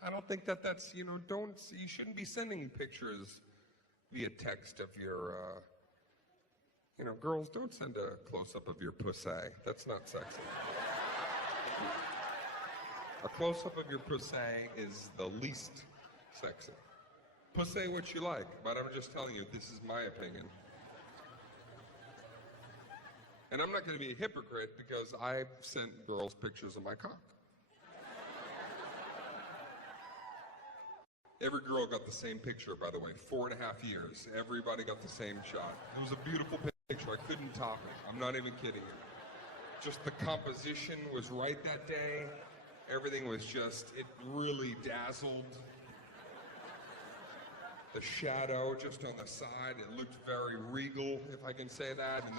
I don't think that's, you shouldn't be sending pictures via text of your, girls, don't send a close-up of your pussy. That's not sexy. A close-up of your pussy is the least sexy. Pussy what you like, but I'm just telling you, this is my opinion. And I'm not going to be a hypocrite because I sent girls pictures of my cock. Every girl got the same picture, by the way, 4.5 years. Everybody got the same shot. It was a beautiful picture. I couldn't top it. I'm not even kidding you. Just the composition was right that day. Everything was just, it really dazzled. The shadow just on the side, it looked very regal, if I can say that. And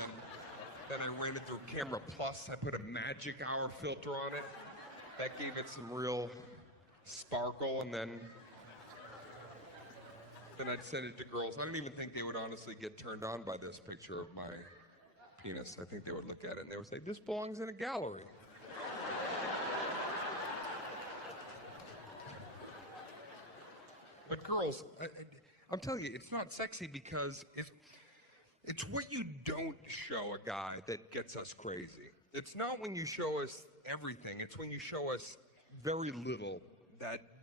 then I ran it through Camera Plus. I put a magic hour filter on it. That gave it some real sparkle, and then I'd send it to girls. I don't even think they would honestly get turned on by this picture of my penis. I think they would look at it and they would say, this belongs in a gallery. But girls, I'm telling you, it's not sexy because it's what you don't show a guy that gets us crazy. It's not when you show us everything. It's when you show us very little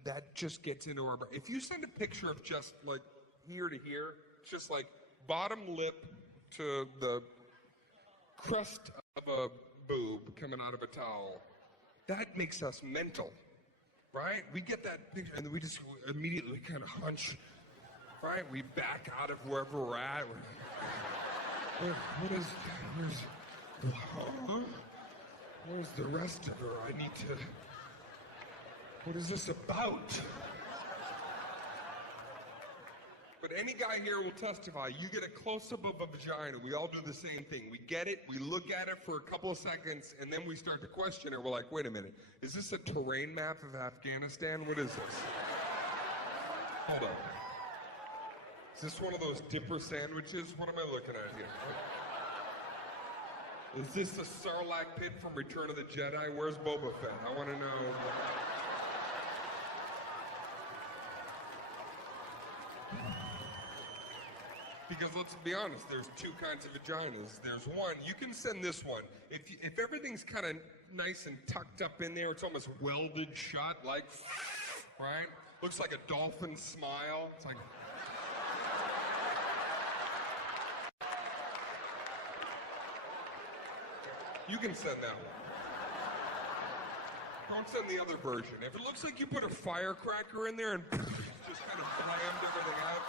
that just gets into our brain. If you send a picture of just like here to here, just like bottom lip to the crest of a boob coming out of a towel, that makes us mental, right? We get that picture and we just immediately kind of hunch, right? We back out of wherever we're at. Where's the rest of her? What is this about? But any guy here will testify, you get a close-up of a vagina, we all do the same thing. We get it, we look at it for a couple of seconds, and then we start to question it. We're like, wait a minute, is this a terrain map of Afghanistan? What is this? Hold up. Is this one of those dipper sandwiches? What am I looking at here? Is this the Sarlacc pit from Return of the Jedi? Where's Boba Fett? I want to know. Because let's be honest, there's two kinds of vaginas. There's one, you can send this one. If everything's kind of nice and tucked up in there, it's almost welded shut, like, right? Looks like a dolphin smile. It's like... You can send that one. Don't send the other version. If it looks like you put a firecracker in there and just kind of slammed everything out,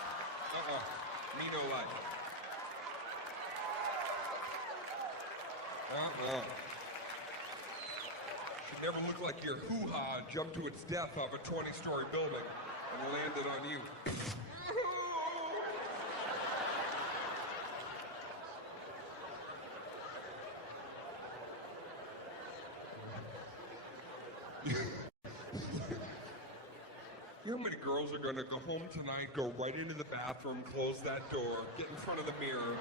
me no life. Should never look like your hoo-ha jumped to its death off a 20-story building and landed on you. You know how many girls are going to go home tonight, go right into the bathroom, close that door, get in front of the mirror.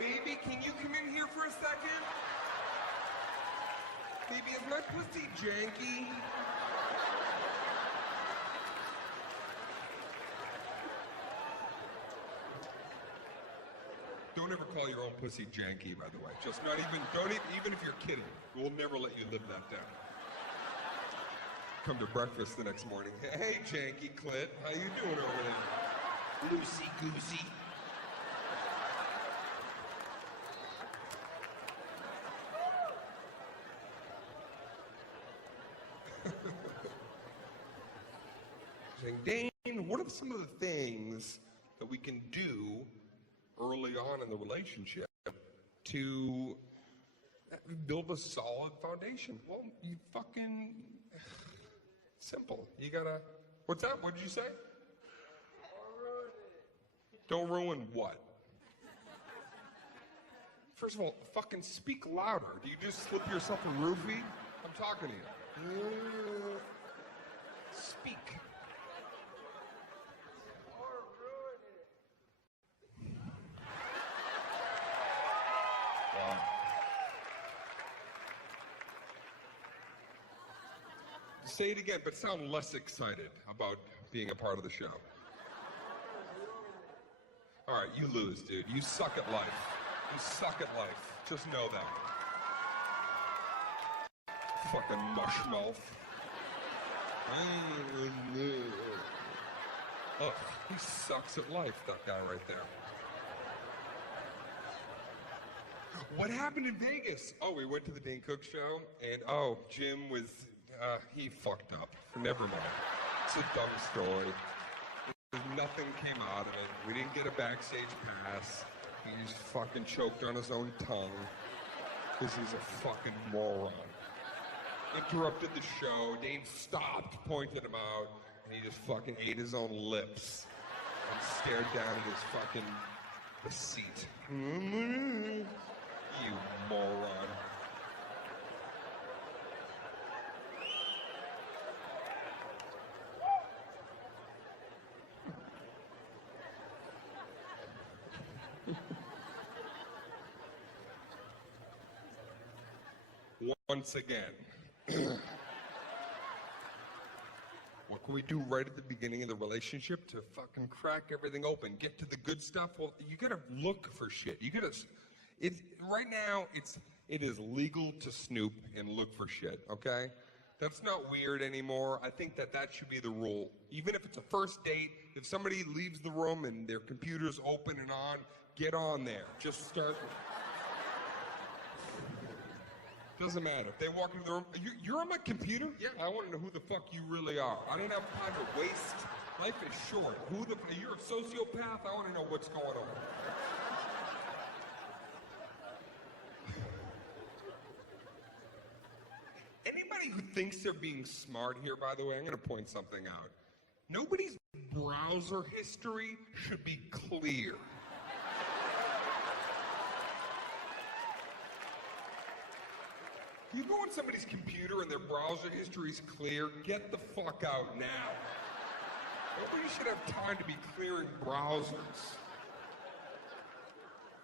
Baby, can you come in here for a second? Baby, is my pussy janky? Don't ever call your own pussy janky, by the way. Just not even, even if you're kidding. We'll never let you live that down. Come to breakfast the next morning. Hey, janky clit, how you doing over there? Loosey-goosey. Saying, Dane, what are some of the things that we can do early on in the relationship to build a solid foundation? Well, you fucking... Simple. You gotta... What's that? What did you say? Don't ruin what? First of all, fucking speak louder. Do you just slip yourself a roofie? I'm talking to you. Speak. Wow. Say it again, but sound less excited about being a part of the show. All right, you lose, dude. You suck at life. You suck at life. Just know that. Fucking mushmouth. Ugh, he sucks at life, that guy right there. What happened in Vegas? Oh, we went to the Dane Cook show, and Jim was, he fucked up. Never mind. It's a dumb story. Nothing came out of it. We didn't get a backstage pass. He just fucking choked on his own tongue. Because he's a fucking moron. Interrupted the show. Dane stopped, pointed him out, and he just fucking ate his own lips and stared down at his fucking seat. You moron. Once again, what can we do right at the beginning of the relationship to fucking crack everything open, get to the good stuff? Well, you gotta look for shit. Right now, it is legal to snoop and look for shit, okay? That's not weird anymore. I think that should be the rule. Even if it's a first date, if somebody leaves the room and their computer's open and on, get on there. Just start. Doesn't matter. If they walk into the room, you're on my computer? Yeah, I want to know who the fuck you really are. I don't have time to waste. Life is short. You're a sociopath? I want to know what's going on. Anybody who thinks they're being smart here, by the way, I'm going to point something out. Nobody's browser history should be clear. You go on somebody's computer and their browser history's clear, get the fuck out now. Nobody should have time to be clearing browsers.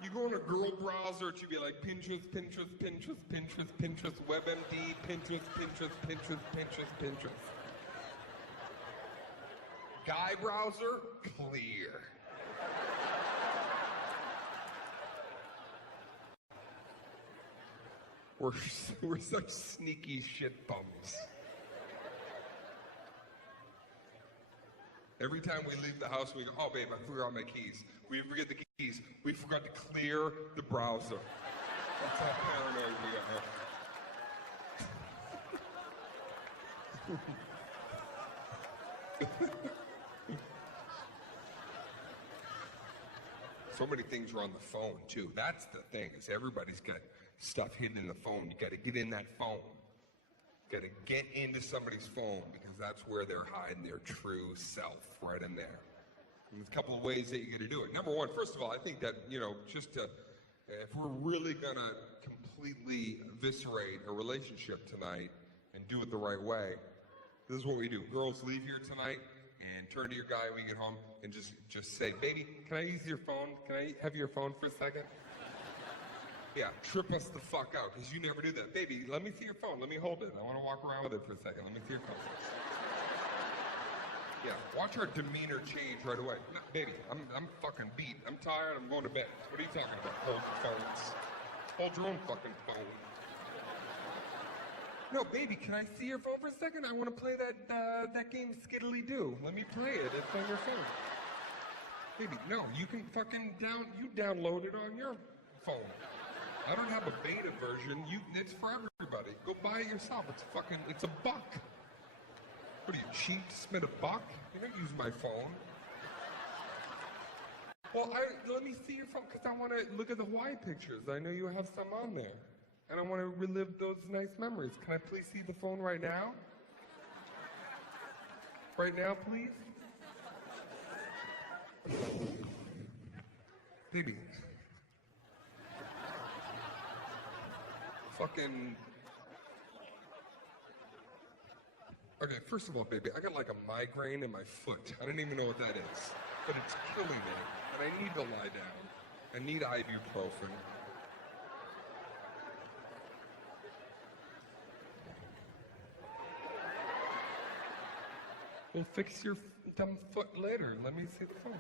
You go on a girl browser, it should be like Pinterest, Pinterest, Pinterest, Pinterest, Pinterest, WebMD, Pinterest, Pinterest, Pinterest, Pinterest, Pinterest. Guy browser, clear. We're such sneaky shit bums. Every time we leave the house, we go, oh, babe, I forgot my keys. We forget the keys. We forgot to clear the browser. That's how paranoid we are. So many things are on the phone, too. That's the thing, is everybody's got stuff hidden in the phone. You got to get in that phone. You got to get into somebody's phone because that's where they're hiding their true self, right in there. And there's a couple of ways that you got to do it. Number one, first of all, I think that, if we're really going to completely eviscerate a relationship tonight and do it the right way, this is what we do. Girls, leave here tonight and turn to your guy when you get home and just say, baby, can I use your phone? Can I have your phone for a second? Yeah, trip us the fuck out, because you never do that. Baby, let me see your phone. Let me hold it. I want to walk around with it for a second. Let me see your phone. Yeah, watch our demeanor change right away. No, baby, I'm fucking beat. I'm tired. I'm going to bed. What are you talking about? Hold your phones. Hold your own fucking phone. No, baby, can I see your phone for a second? I want to play that game Skiddly Doo. Let me play it. It's on your phone. Baby, no, you can fucking download it on your phone. I don't have a beta version. It's for everybody. Go buy it yourself. It's a buck. What are you, cheap to spend a buck? You don't use my phone. Well, let me see your phone, because I want to look at the Hawaii pictures. I know you have some on there. And I want to relive those nice memories. Can I please see the phone right now? Right now, please? Baby. Fucking Okay, first of all, baby, I got like a migraine in my foot. I don't even know what that is. But it's killing me. And I need to lie down. I need ibuprofen. We'll fix your dumb foot later. Let me see the phone.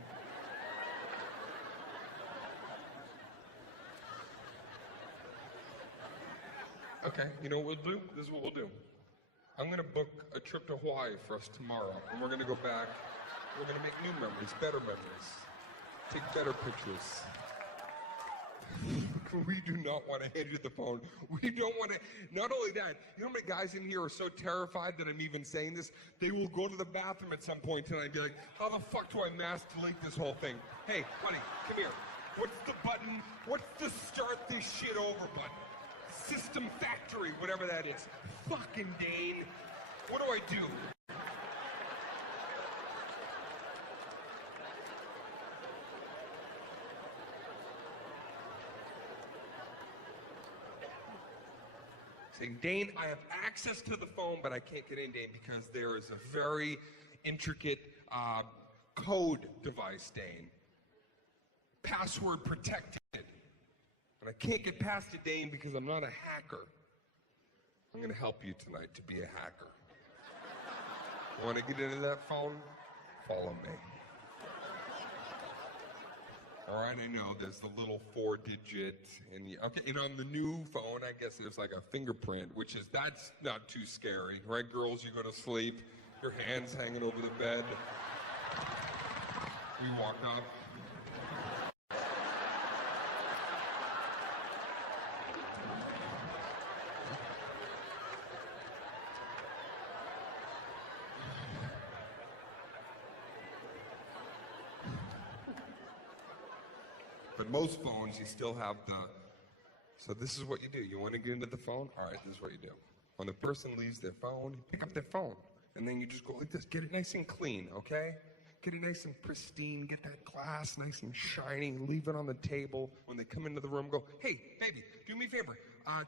Okay, you know what we'll do? This is what we'll do. I'm going to book a trip to Hawaii for us tomorrow. And we're going to go back. We're going to make new memories, better memories. Take better pictures. We do not want to hand you the phone. We don't want to. Not only that, you know how many guys in here are so terrified that I'm even saying this? They will go to the bathroom at some point tonight and be like, how the fuck do I mass delete this whole thing? Hey, honey, come here. What's the button? What's the start this shit over button? System Factory, whatever that is. Fucking Dane. What do I do? Saying, Dane, I have access to the phone, but I can't get in, Dane, because there is a very intricate code device, Dane. Password protected. And I can't get past it, Dane, because I'm not a hacker. I'm going to help you tonight to be a hacker. Want to get into that phone? Follow me. All right, I know there's the little 4-digit, and okay, you know, on the new phone, I guess there's like a fingerprint, that's not too scary, right, girls? You go to sleep, your hands hanging over the bed. You walk up. But most phones, you still have so this is what you do. You want to get into the phone? All right, this is what you do. When the person leaves their phone, you pick up their phone. And then you just go like this. Get it nice and clean, okay? Get it nice and pristine. Get that glass nice and shiny. Leave it on the table. When they come into the room, go, hey, baby, do me a favor.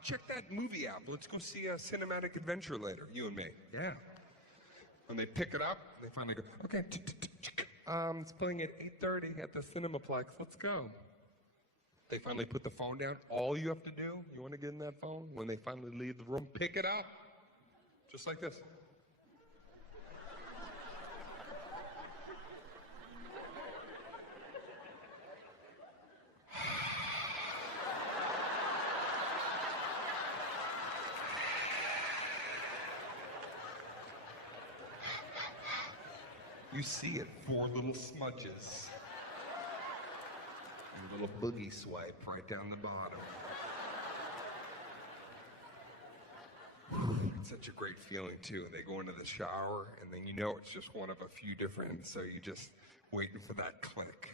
Check that movie app. Let's go see a cinematic adventure later, you and me. Yeah. When they pick it up, they finally go, okay, it's playing at 8:30 at the Cinemaplex. Let's go. They finally put the phone down. All you have to do, you want to get in that phone? When they finally leave the room, pick it up. Just like this. You see it, 4 little smudges. A little boogie swipe right down the bottom. It's such a great feeling, too. They go into the shower, and then you know it's just one of a few different, so you just waiting for that click.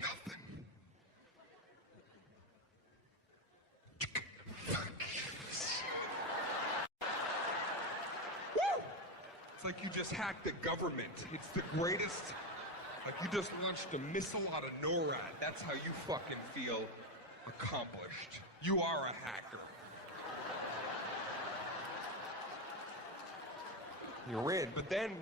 Nothing. It's like you just hacked the government. It's the greatest. Like you just launched a missile out of NORAD. That's how you fucking feel accomplished. You are a hacker. You're in. But then,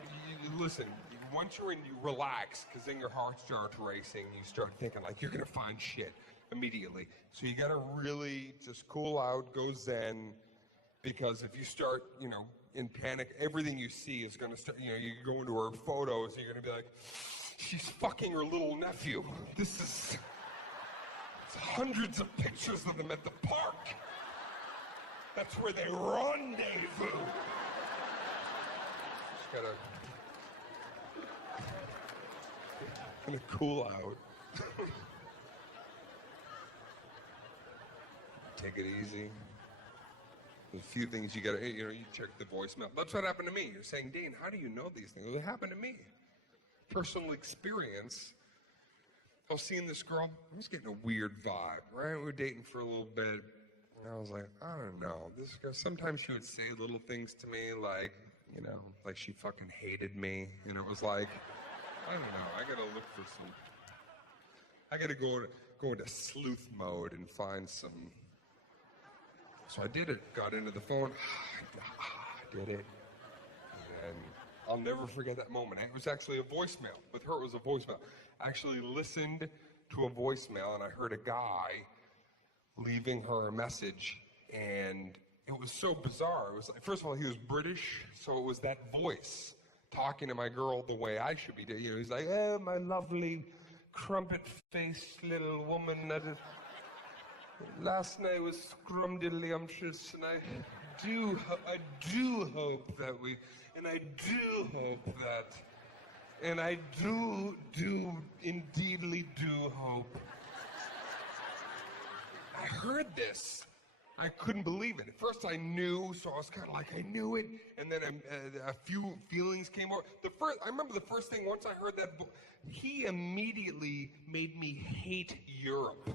listen, once you're in, you relax, because then your heart starts racing. You start thinking like you're going to find shit immediately. So you got to really just cool out, go zen, because if you start, in panic, everything you see is going to start, you go into her photos, and you're going to be like, she's fucking her little nephew. It's hundreds of pictures of them at the park. That's where they rendezvous. Just gotta cool out. Take it easy. There's a few things you gotta, you check the voicemail. That's what happened to me. You're saying, Dane, how do you know these things? Well, it happened to me. Personal experience. I was seeing this girl. I was getting a weird vibe, right? We were dating for a little bit. And I was like, I don't know. This girl, sometimes she would say little things to me like, like she fucking hated me. And it was like, I don't know. I gotta look for some. I gotta go into sleuth mode and find So I did it, got into the phone, did it. And I'll never forget that moment. It was actually a voicemail. With her, it was a voicemail. I actually listened to a voicemail, and I heard a guy leaving her a message, and it was so bizarre. It was like, first of all, he was British, so it was that voice talking to my girl the way I should be doing. You know, he's like, "Oh, my lovely crumpet-faced little woman that is... Last night was scrumdiddlyumptious, and I do hope that we... And I do hope that... And I indeedly do hope..." I heard this. I couldn't believe it. At first I knew, so I was kind of like, I knew it. And then a few feelings came over. I remember the first thing, once I heard that, he immediately made me hate Europe.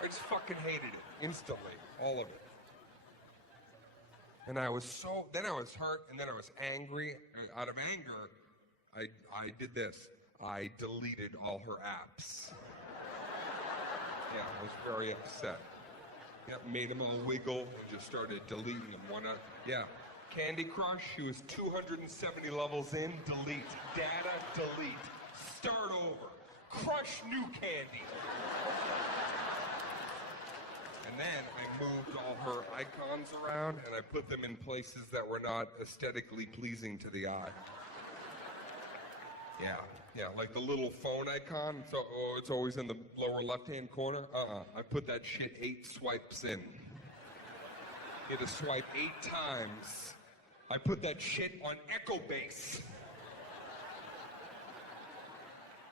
I just fucking hated it, instantly, all of it. And I was then I was hurt, and then I was angry. And out of anger, I did this. I deleted all her apps. Yeah, I was very upset. Yeah, made them all wiggle and just started deleting them. Yeah, Candy Crush, she was 270 levels in, delete. Data, delete. Start over. Crush new candy. And then I moved all her icons around and I put them in places that were not aesthetically pleasing to the eye. Yeah, like the little phone icon, so it's always in the lower left-hand corner. I put that shit 8 swipes in. You had to swipe 8 times. I put that shit on Echo Base.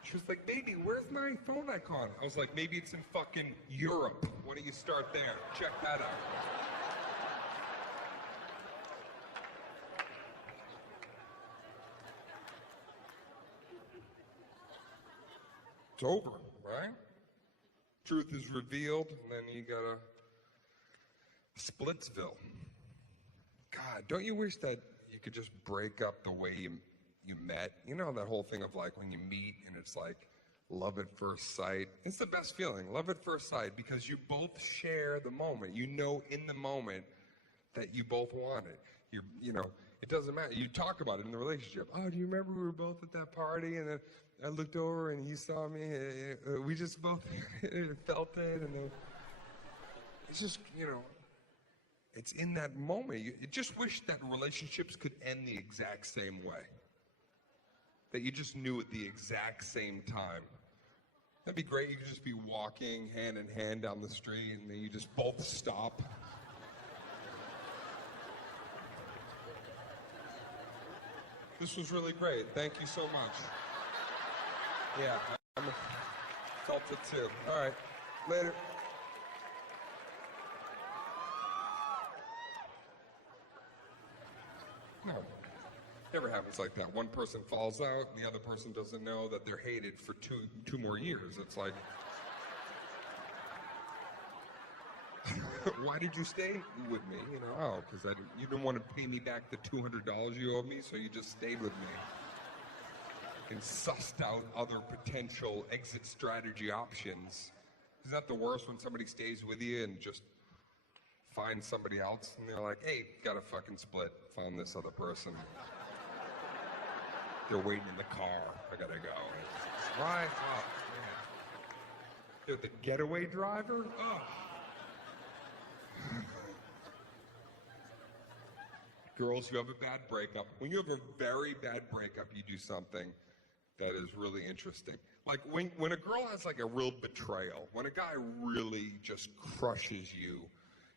She was like, "Baby, where's my phone icon?" I was like, "Maybe it's in fucking Europe. Why don't you start there? Check that out." It's over, right? Truth is revealed, and then you got a Splitsville. God, don't you wish that you could just break up the way you met? You know that whole thing of like when you meet and it's like love at first sight. It's the best feeling, love at first sight, because you both share the moment. You know in the moment that you both want it. You know, it doesn't matter. You talk about it in the relationship. "Oh, do you remember we were both at that party and then I looked over and you saw me, we just both felt it," and then it's just, you know, it's in that moment. You just wish that relationships could end the exact same way. That you just knew at the exact same time. That'd be great. You could just be walking hand in hand down the street and then you just both stop. This was really great. Thank you so much. Yeah, I felt it too. All right, later. No, never happens like that. One person falls out, and the other person doesn't know that they're hated for two more years. It's like, why did you stay with me? You know, oh, because you didn't want to pay me back the $200 you owed me, so you just stayed with me. And sussed out other potential exit strategy options. Isn't that the worst when somebody stays with you and just finds somebody else and they're like, "Hey, gotta fucking split. Found this other person. They're waiting in the car. I gotta go." Right? Oh, man. They're the getaway driver? Oh. Girls who have a bad breakup. When you have a very bad breakup, you do something that is really interesting. Like when a girl has like a real betrayal, when a guy really just crushes you,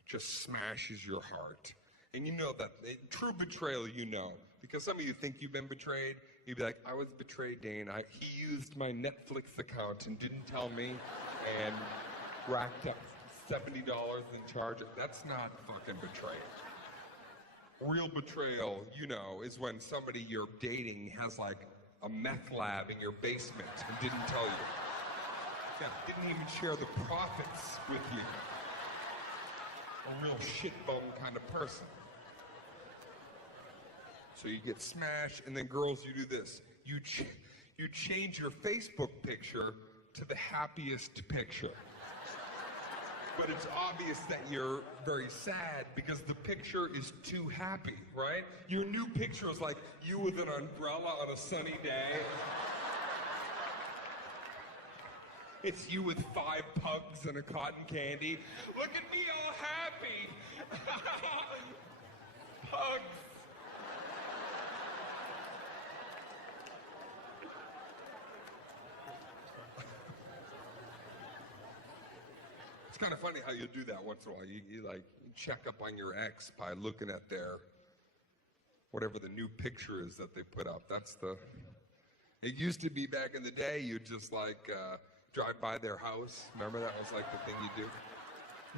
just smashes your heart, and you know that true betrayal, you know, because some of you think you've been betrayed. You'd be like, "I was betrayed, Dane. He used my Netflix account and didn't tell me, and racked up $70 in charge." That's not fucking betrayal. Real betrayal, you know, is when somebody you're dating has like a meth lab in your basement and didn't tell you. Yeah, didn't even share the profits with you. A real shitbum kind of person. So you get smashed, and then girls, you do this. You change your Facebook picture to the happiest picture. But it's obvious that you're very sad because the picture is too happy, right? Your new picture is like you with an umbrella on a sunny day. It's you with 5 pugs and a cotton candy. Look at me all happy. Pugs. It's kind of funny how you do that once in a while. You like check up on your ex by looking at their, whatever the new picture is that they put up. It used to be back in the day, you'd just like drive by their house. Remember that was like the thing you do?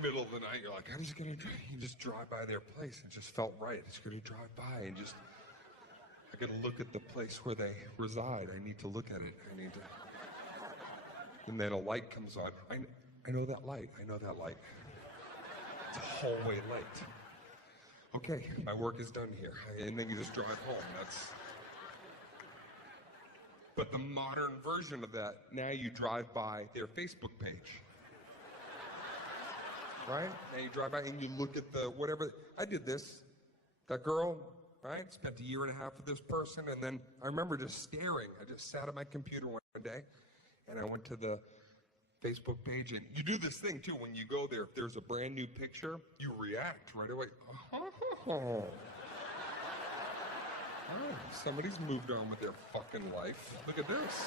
Middle of the night, you're like, you just drive by their place. It just felt right. It's gonna drive by and just, I gotta look at the place where they reside. I need to look at it. And then a light comes on. I know that light. It's a hallway light. Okay, my work is done here. And then you just drive home. But the modern version of that, now you drive by their Facebook page. Right? Now you drive by and you look at whatever. I did this. That girl, right? Spent a year and a half with this person. And then I remember just staring. I just sat at my computer one day and I went to the Facebook page, and you do this thing too when you go there. If there's a brand new picture, you react right away. Oh, somebody's moved on with their fucking life. Look at this.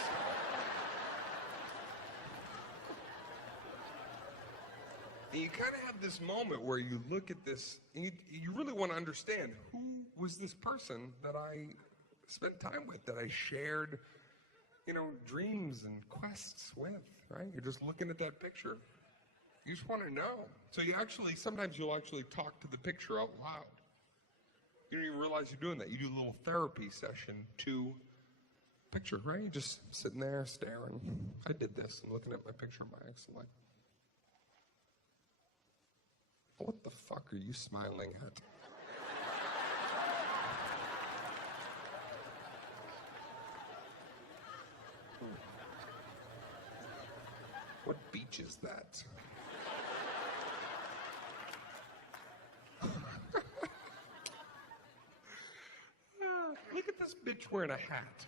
And you kind of have this moment where you look at this, and you really want to understand who was this person that I spent time with, that I shared, dreams and quests with, right? You're just looking at that picture. You just want to know. So sometimes you'll actually talk to the picture out loud. You don't even realize you're doing that. You do a little therapy session to picture, right? You're just sitting there staring. I did this. I'm looking at my picture of my ex. I'm like, what the fuck are you smiling at? What beach is that? Look at this bitch wearing a hat.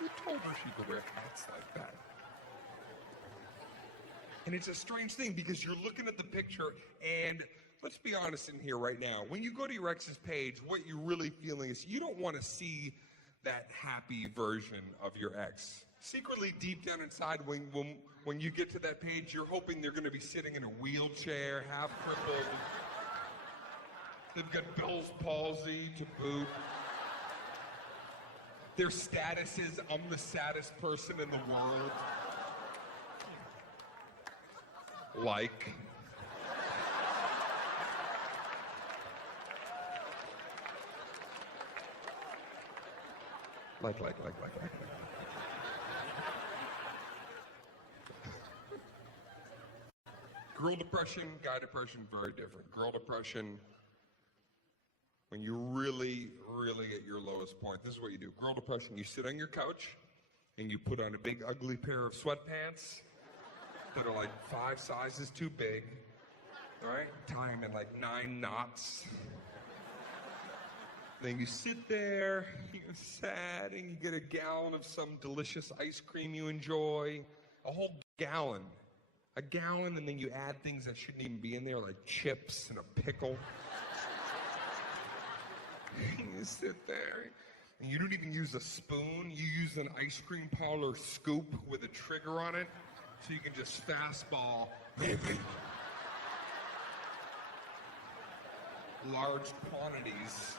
Who told her she could wear hats like that? And it's a strange thing because you're looking at the picture and let's be honest in here right now. When you go to your ex's page, what you're really feeling is you don't want to see that happy version of your ex. Secretly, deep down inside, when you get to that page, you're hoping they're going to be sitting in a wheelchair, half crippled. They've got Bell's palsy to boot. Their status is, I'm the saddest person in the world. Like. Girl depression, guy depression, very different. Girl depression, when you're really, really at your lowest point, this is what you do. Girl depression, you sit on your couch and you put on a big ugly pair of sweatpants that are like 5 sizes too big, all right? Tie them in like 9 knots. Then you sit there, you're sad, and you get a gallon of some delicious ice cream you enjoy. A whole gallon. A gallon, and then you add things that shouldn't even be in there, like chips and a pickle. You sit there, and you don't even use a spoon. You use an ice cream parlor scoop with a trigger on it, so you can just fastball large quantities.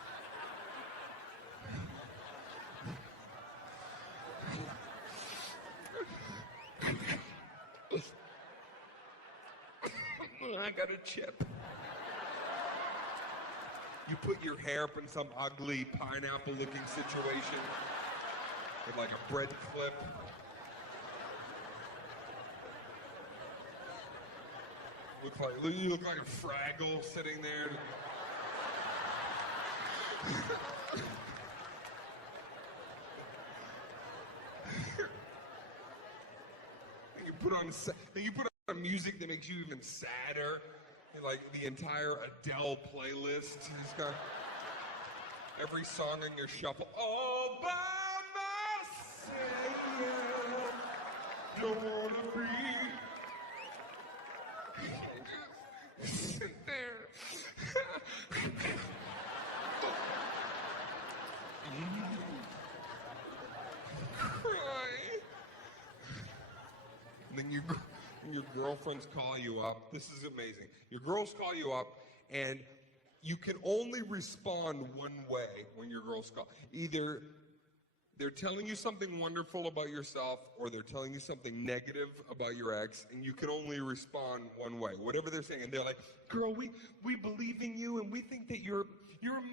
I got a chip. You put your hair up in some ugly pineapple-looking situation with like a bread clip. You look like a Fraggle sitting there. You then you put on music that makes you even sadder. Like the entire Adele playlist. He's got every song in your shuffle. All by myself. Don't wanna be. Just sit there. Cry. And then your girlfriends call you up. This is amazing. Your girls call you up, and you can only respond one way when your girls call. Either they're telling you something wonderful about yourself, or they're telling you something negative about your ex, and you can only respond one way. Whatever they're saying, and they're like, "Girl, we believe in you, and we think that you're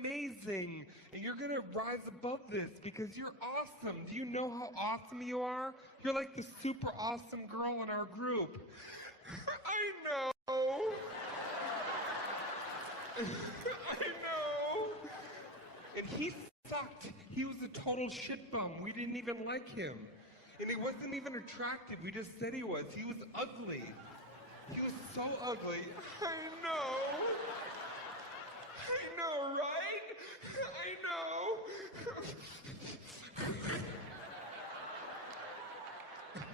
amazing, and you're gonna rise above this because you're awesome. Do you know how awesome you are? You're like the super awesome girl in our group." I know. I know. And he sucked. He was a total shit bum. We didn't even like him. And he wasn't even attractive. We just said he was. He was ugly. He was so ugly. I know. I know, right? I know.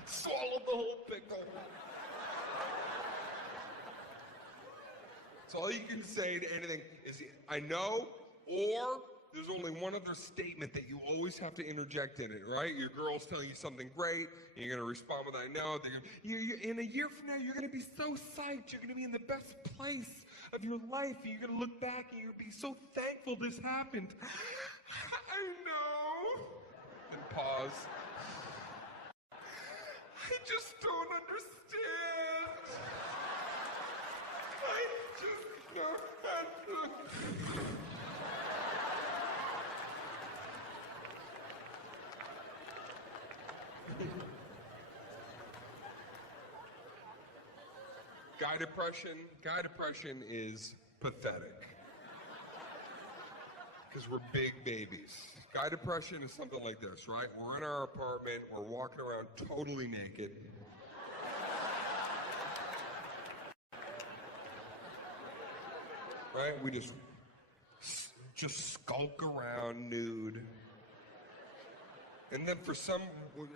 Swallow the whole pickle. So all you can say to anything is, I know, or there's only one other statement that you always have to interject in it, right? Your girl's telling you something great, and you're going to respond with, I know. In a year from now, you're going to be so psyched. You're going to be in the best place of your life, and you're going to look back, and you're going to be so thankful this happened. I know. And pause. I just don't understand. I just don't understand. Guy depression is pathetic. Because we're big babies. Guy depression is something like this, right? We're in our apartment, we're walking around totally naked. Right? We just skulk around nude. And then for some,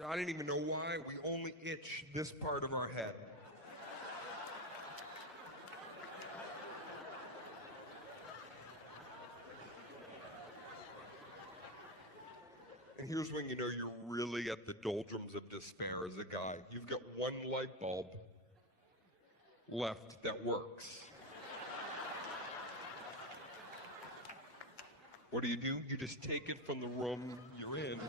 I didn't even know why, we only itch this part of our head. And here's when you know you're really at the doldrums of despair as a guy. You've got one light bulb left that works. What do? You just take it from the room you're in.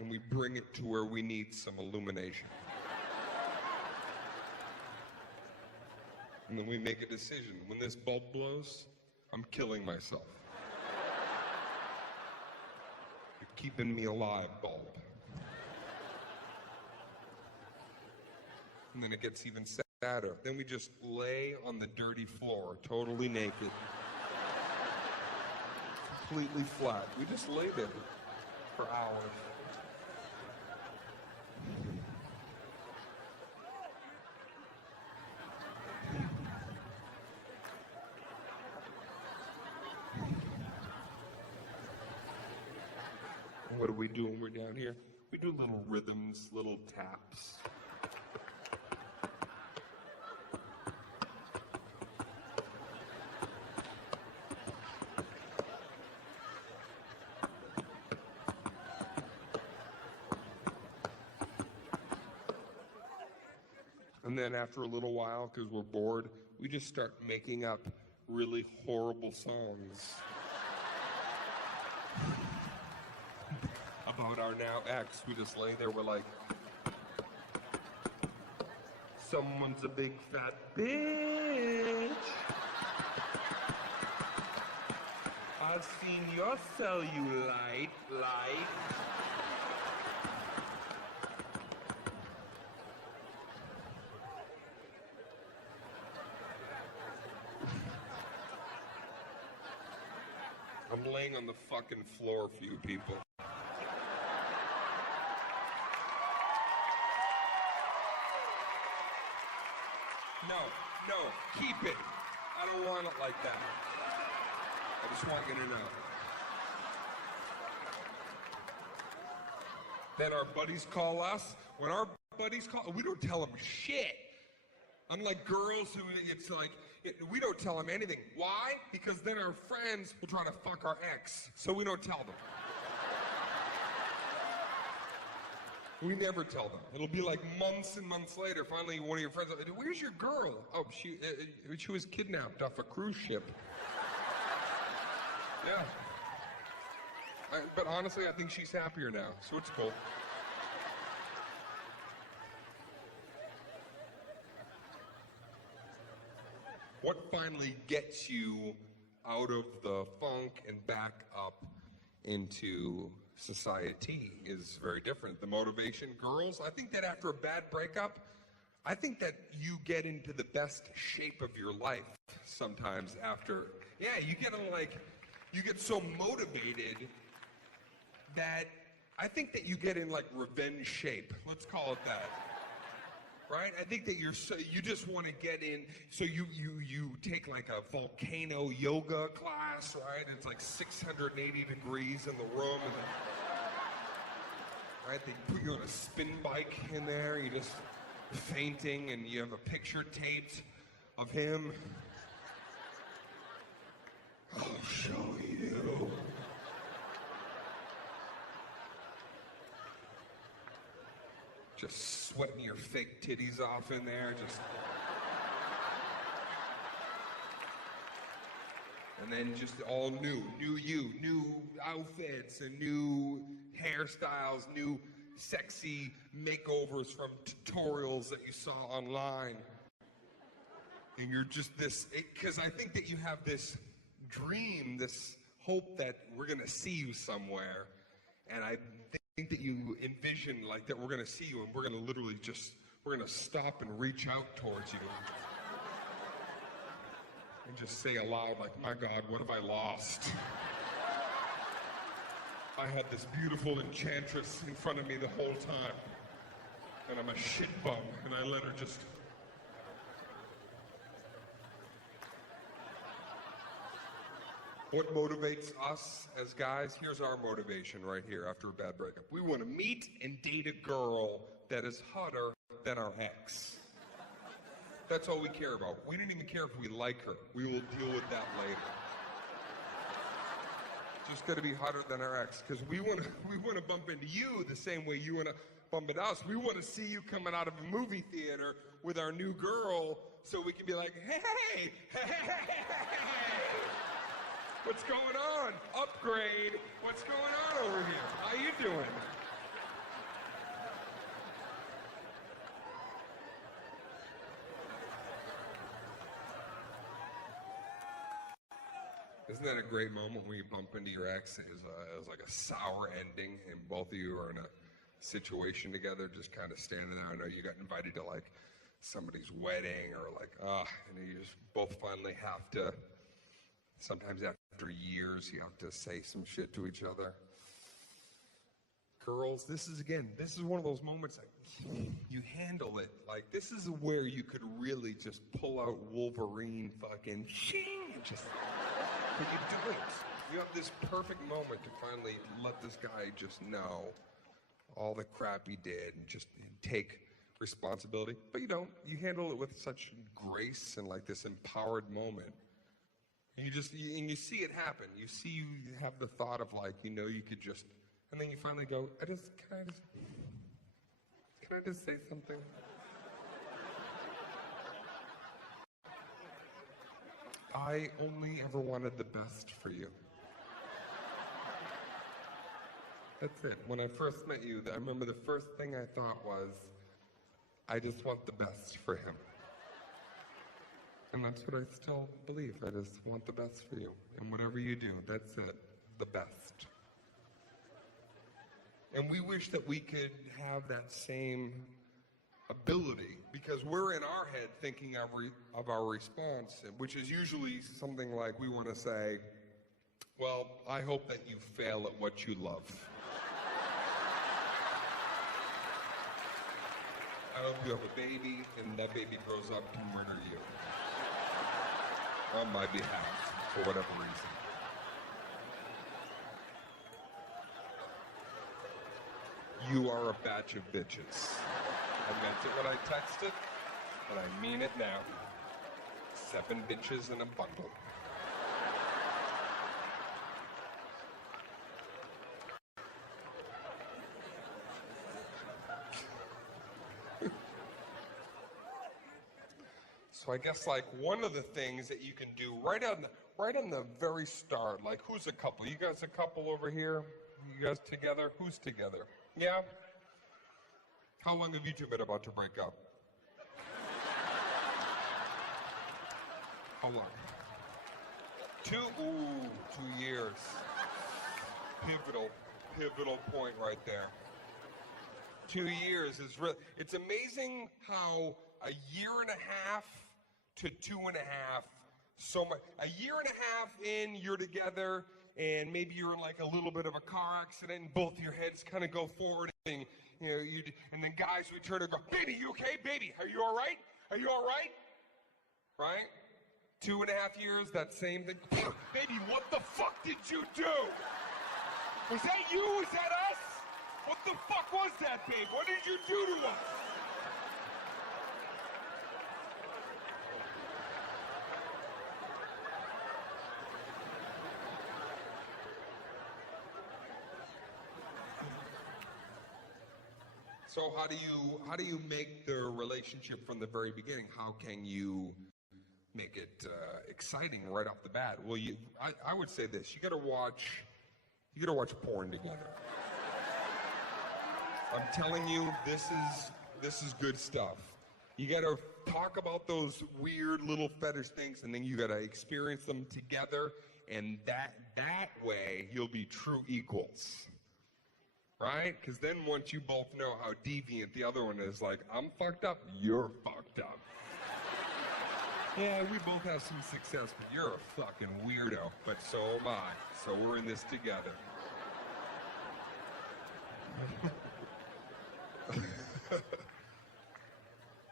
And we bring it to where we need some illumination. And then we make a decision. When this bulb blows, I'm killing myself. You're keeping me alive, bulb. And then it gets even sadder. Then we just lay on the dirty floor, totally naked. Completely flat. We just lay there for hours. What do we do when we're down here? We do little rhythms, little taps. And then after a little while, because we're bored, we just start making up really horrible songs about our now ex. We just lay there, we're like, someone's a big fat bitch. I've seen your cellulite, I'm laying on the fucking floor for you people. No, keep it. I don't want it like that. I just want you to know. Then our buddies call us. When our buddies call, we don't tell them shit. Unlike girls who, it's like, we don't tell them anything. Why? Because then our friends will try to fuck our ex, so we don't tell them. We never tell them. It'll be like months and months later, finally one of your friends will say, where's your girl? Oh, she was kidnapped off a cruise ship. Yeah. But honestly, I think she's happier now, so it's cool. What finally gets you out of the funk and back up into society is very different. The motivation, girls, I think that after a bad breakup, I think that you get into the best shape of your life sometimes after. Yeah, you get so motivated that I think that you get in like revenge shape. Let's call it that. Right? I think that you just want to get in, so you take like a volcano yoga class, right? It's like 680 degrees in the room, and right? They put you on a spin bike in there, you're just fainting, and you have a picture taped of him. I'll show you. Just sweating your fake titties off in there, and then just all new you, new outfits and new hairstyles, new sexy makeovers from tutorials that you saw online. And you're just because I think that you have this dream, this hope that we're gonna see you somewhere, and I think that you envision like that we're going to see you and we're going to literally we're going to stop and reach out towards you and just say aloud like, my God, what have I lost? I had this beautiful enchantress in front of me the whole time, and I'm a shit bum, and I let her just... What motivates us as guys? Here's our motivation right here after a bad breakup. We want to meet and date a girl that is hotter than our ex. That's all we care about. We don't even care if we like her. We will deal with that later. Just got to be hotter than our ex, because we want to bump into you the same way you want to bump into us. We want to see you coming out of a movie theater with our new girl, so we can be like, hey. What's going on? Upgrade. What's going on over here? How you doing? Isn't that a great moment when you bump into your ex? It was like a sour ending, and both of you are in a situation together, just kind of standing there. I know you got invited to like somebody's wedding, or like, and you just both finally have to. Sometimes after years, you have to say some shit to each other. Girls, this is one of those moments like you handle it. Like, this is where you could really just pull out Wolverine fucking shing, but you don't. You have this perfect moment to finally let this guy just know all the crap he did and just take responsibility. But you don't. You handle it with such grace and like this empowered moment. And you see it happen. You have the thought of like, you could just, and then you finally go, can I just say something? I only ever wanted the best for you. That's it. When I first met you, I remember the first thing I thought was, I just want the best for him. And that's what I still believe. I just want the best for you. And whatever you do, that's it. The best. And we wish that we could have that same ability, because we're in our head thinking of our response, which is usually something like we want to say, Well, I hope that you fail at what you love. I hope you have a baby and that baby grows up to murder you. On my behalf, for whatever reason. You are a batch of bitches. I meant it when I texted, and I mean it now. 7 bitches in a bundle. So I guess like one of the things that you can do right on the very start, like who's a couple? You guys a couple over here? You guys together? Who's together? Yeah? How long have you two been about to break up? How long? 2 years. Pivotal point right there. 2 years is real. It's amazing how a year and a half to 2.5, so much. A year and a half in, you're together, and maybe you're in like a little bit of a car accident, and both your heads kind of go forward, and and then guys return and go, "Baby, you okay? Baby, are you all right? Are you all right?" Right? 2.5 years, that same thing. "Baby, what the fuck did you do? Was that you? Was that us? What the fuck was that, babe? What did you do to us?" So how do you make the relationship from the very beginning? How can you make it exciting right off the bat? Well, I would say this: you gotta watch porn together. I'm telling you, this is good stuff. You gotta talk about those weird little fetish things, and then you gotta experience them together, and that way you'll be true equals. Right? Because then once you both know how deviant the other one is, like, I'm fucked up, you're fucked up. Yeah, we both have some success, but you're a fucking weirdo. But so am I. So we're in this together.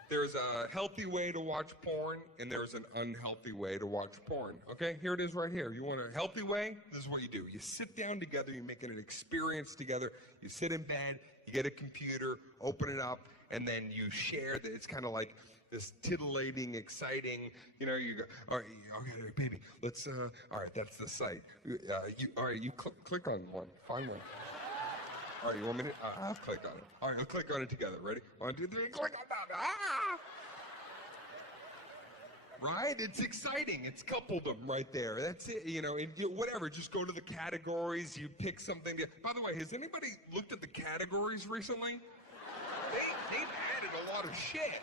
There's a healthy way to watch porn, and there's an unhealthy way to watch porn. Okay, here it is right here. You want a healthy way? This is what you do. You sit down together, you're making an experience together. You sit in bed, you get a computer, open it up, and then you share. It's kind of like this titillating, exciting, you go, all right, okay, baby, let's, all right, that's the site. All right, you click on one, find one. All right, you want me to? I'll click on it. All right, we'll click on it together. Ready? 1, 2, 3, click on that. Ah! Right? It's exciting. It's coupledom right there. That's it. Whatever. Just go to the categories. You pick something. By the way, has anybody looked at the categories recently? They've added a lot of shit.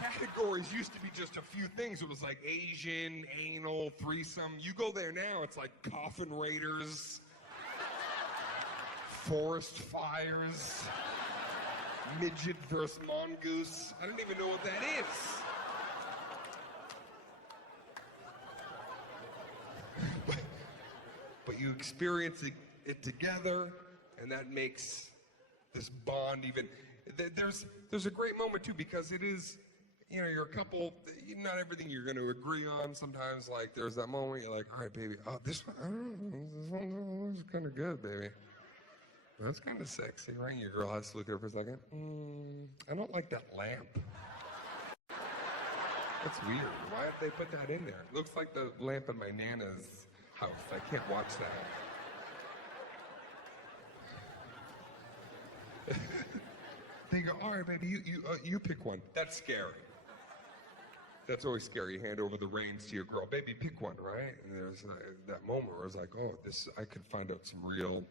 Categories used to be just a few things. It was like Asian, anal, threesome. You go there now, it's like coffin raiders. Forest fires, midget versus mongoose. I don't even know what that is. But you experience it together, and that makes this bond even. There's a great moment too, because it is, you're a couple. Not everything you're going to agree on. Sometimes, like, there's that moment you're like, all right, baby, this one, this kind of good, baby. That's kind of sexy, right? Your girl has to look at her for a second. I don't like that lamp. That's weird. Why have they put that in there? It looks like the lamp in my Nana's house. I can't watch that. They go, all right, baby, you pick one. That's scary. That's always scary. You hand over the reins to your girl. Baby, pick one, right? And there's that moment where it's like, oh, I could find out some real...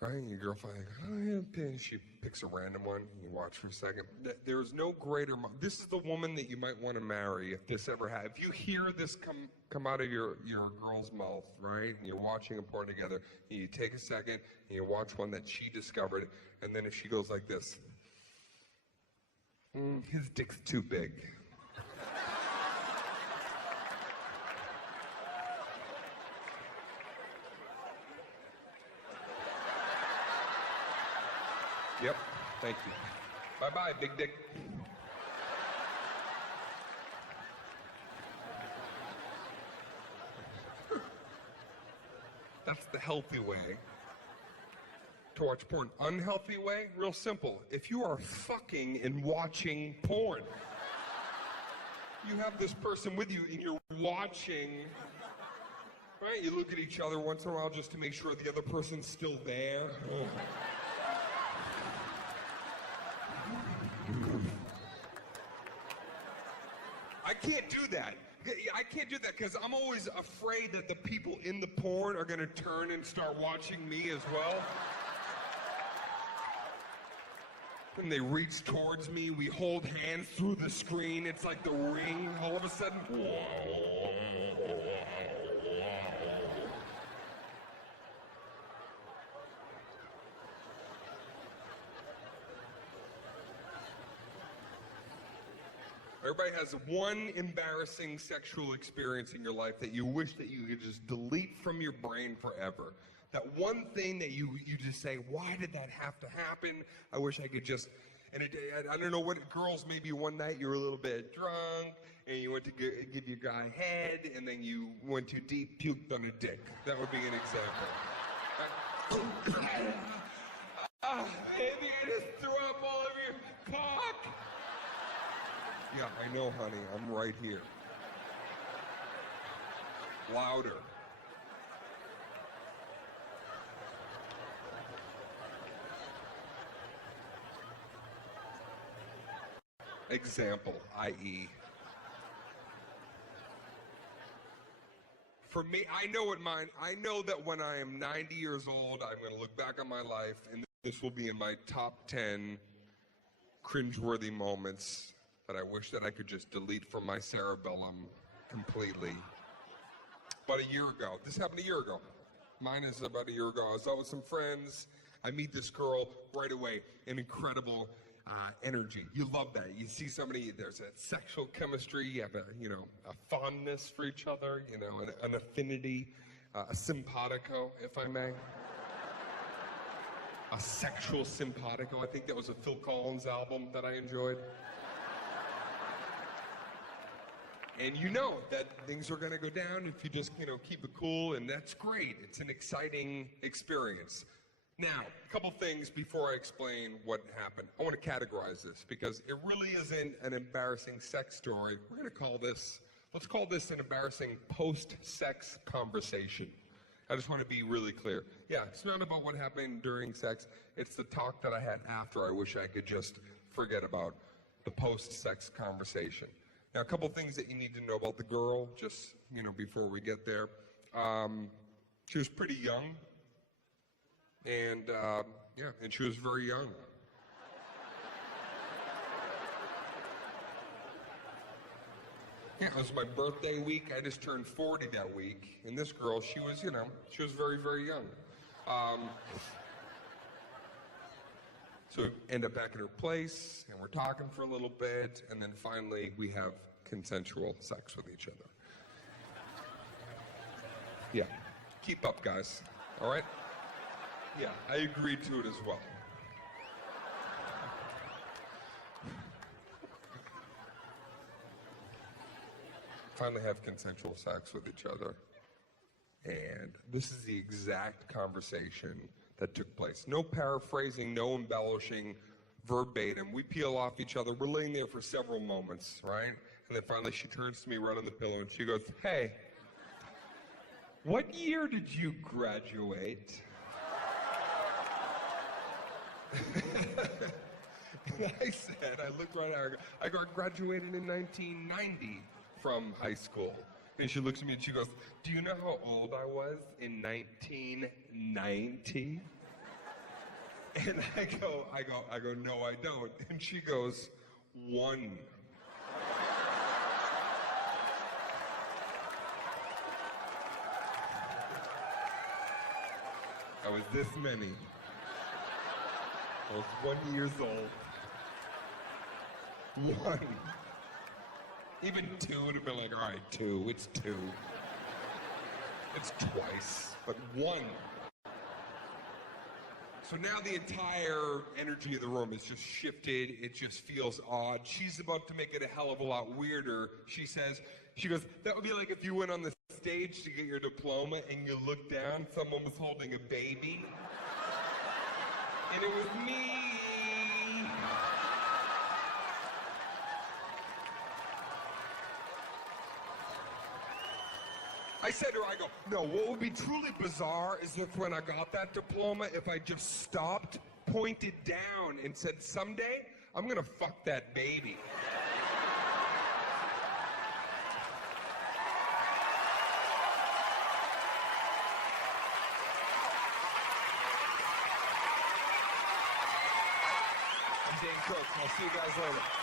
Right? And your girlfriend, she picks a random one, and you watch for a second. There's no greater... This is the woman that you might want to marry if this ever had... If you hear this come out of your girl's mouth, right? And you're watching a porn together, and you take a second, and you watch one that she discovered, and then if she goes like this, his dick's too big. Thank you. Bye-bye, big dick. That's the healthy way to watch porn. Unhealthy way, real simple. If you are fucking and watching porn, you have this person with you and you're watching, right? You look at each other once in a while just to make sure the other person's still there. I can't do that. I can't do that because I'm always afraid that the people in the porn are going to turn and start watching me as well. When they reach towards me, we hold hands through the screen. It's like The Ring. All of a sudden, everybody has one embarrassing sexual experience in your life that you wish that you could just delete from your brain forever. That one thing that you just say, why did that have to happen? I wish I could just, and I don't know what, girls, maybe one night you were a little bit drunk, and you went to give your guy head, and then you went too deep, puked on a dick. That would be an example. Maybe I just threw up all of your cock. Yeah, I know, honey. I'm right here. Louder. Example, i.e. For me, I know that when I am 90 years old, I'm going to look back on my life, and this will be in my top 10 cringeworthy moments that I wish that I could just delete from my cerebellum completely. About a year ago. This happened a year ago. Mine is about a year ago. I was out with some friends. I meet this girl right away. An incredible energy. You love that. You see somebody, there's a sexual chemistry. You have a fondness for each other, an affinity, a simpatico, if I may. A sexual simpatico. I think that was a Phil Collins album that I enjoyed. And you know that things are going to go down if you just, keep it cool, and that's great. It's an exciting experience. Now, a couple things before I explain what happened. I want to categorize this because it really isn't an embarrassing sex story. We're going to let's call this an embarrassing post-sex conversation. I just want to be really clear. Yeah, it's not about what happened during sex. It's the talk that I had after I wish I could just forget about, the post-sex conversation. Now, a couple things that you need to know about the girl, just, before we get there. She was pretty young, and she was very young. Yeah, it was my birthday week. I just turned 40 that week, and this girl, she was very, very young. So we end up back at her place, and we're talking for a little bit, and then finally we have consensual sex with each other. Yeah. Keep up, guys. All right? Yeah, I agreed to it as well. Finally have consensual sex with each other. And this is the exact conversation that took place. No paraphrasing, no embellishing, verbatim. We peel off each other. We're laying there for several moments, right? And then finally she turns to me right on the pillow and she goes, "Hey, what year did you graduate?" And I looked right at her. I graduated in 1990 from high school. And she looks at me and she goes, "Do you know how old I was in 1990? And I go, "No, I don't." And she goes, "1. I was this many. I was 1 year old. 1. Even 2 would have been like, all right, 2, it's 2. It's twice, but 1. So now the entire energy of the room is just shifted. It just feels odd. She's about to make it a hell of a lot weirder. She goes, that would be like if you went on the stage to get your diploma and you looked down, someone was holding a baby. And it was me. I said to her, I go, no, what would be truly bizarre is if when I got that diploma, if I just stopped, pointed down, and said, someday, I'm gonna fuck that baby. I'm Dane Cook. I'll see you guys later.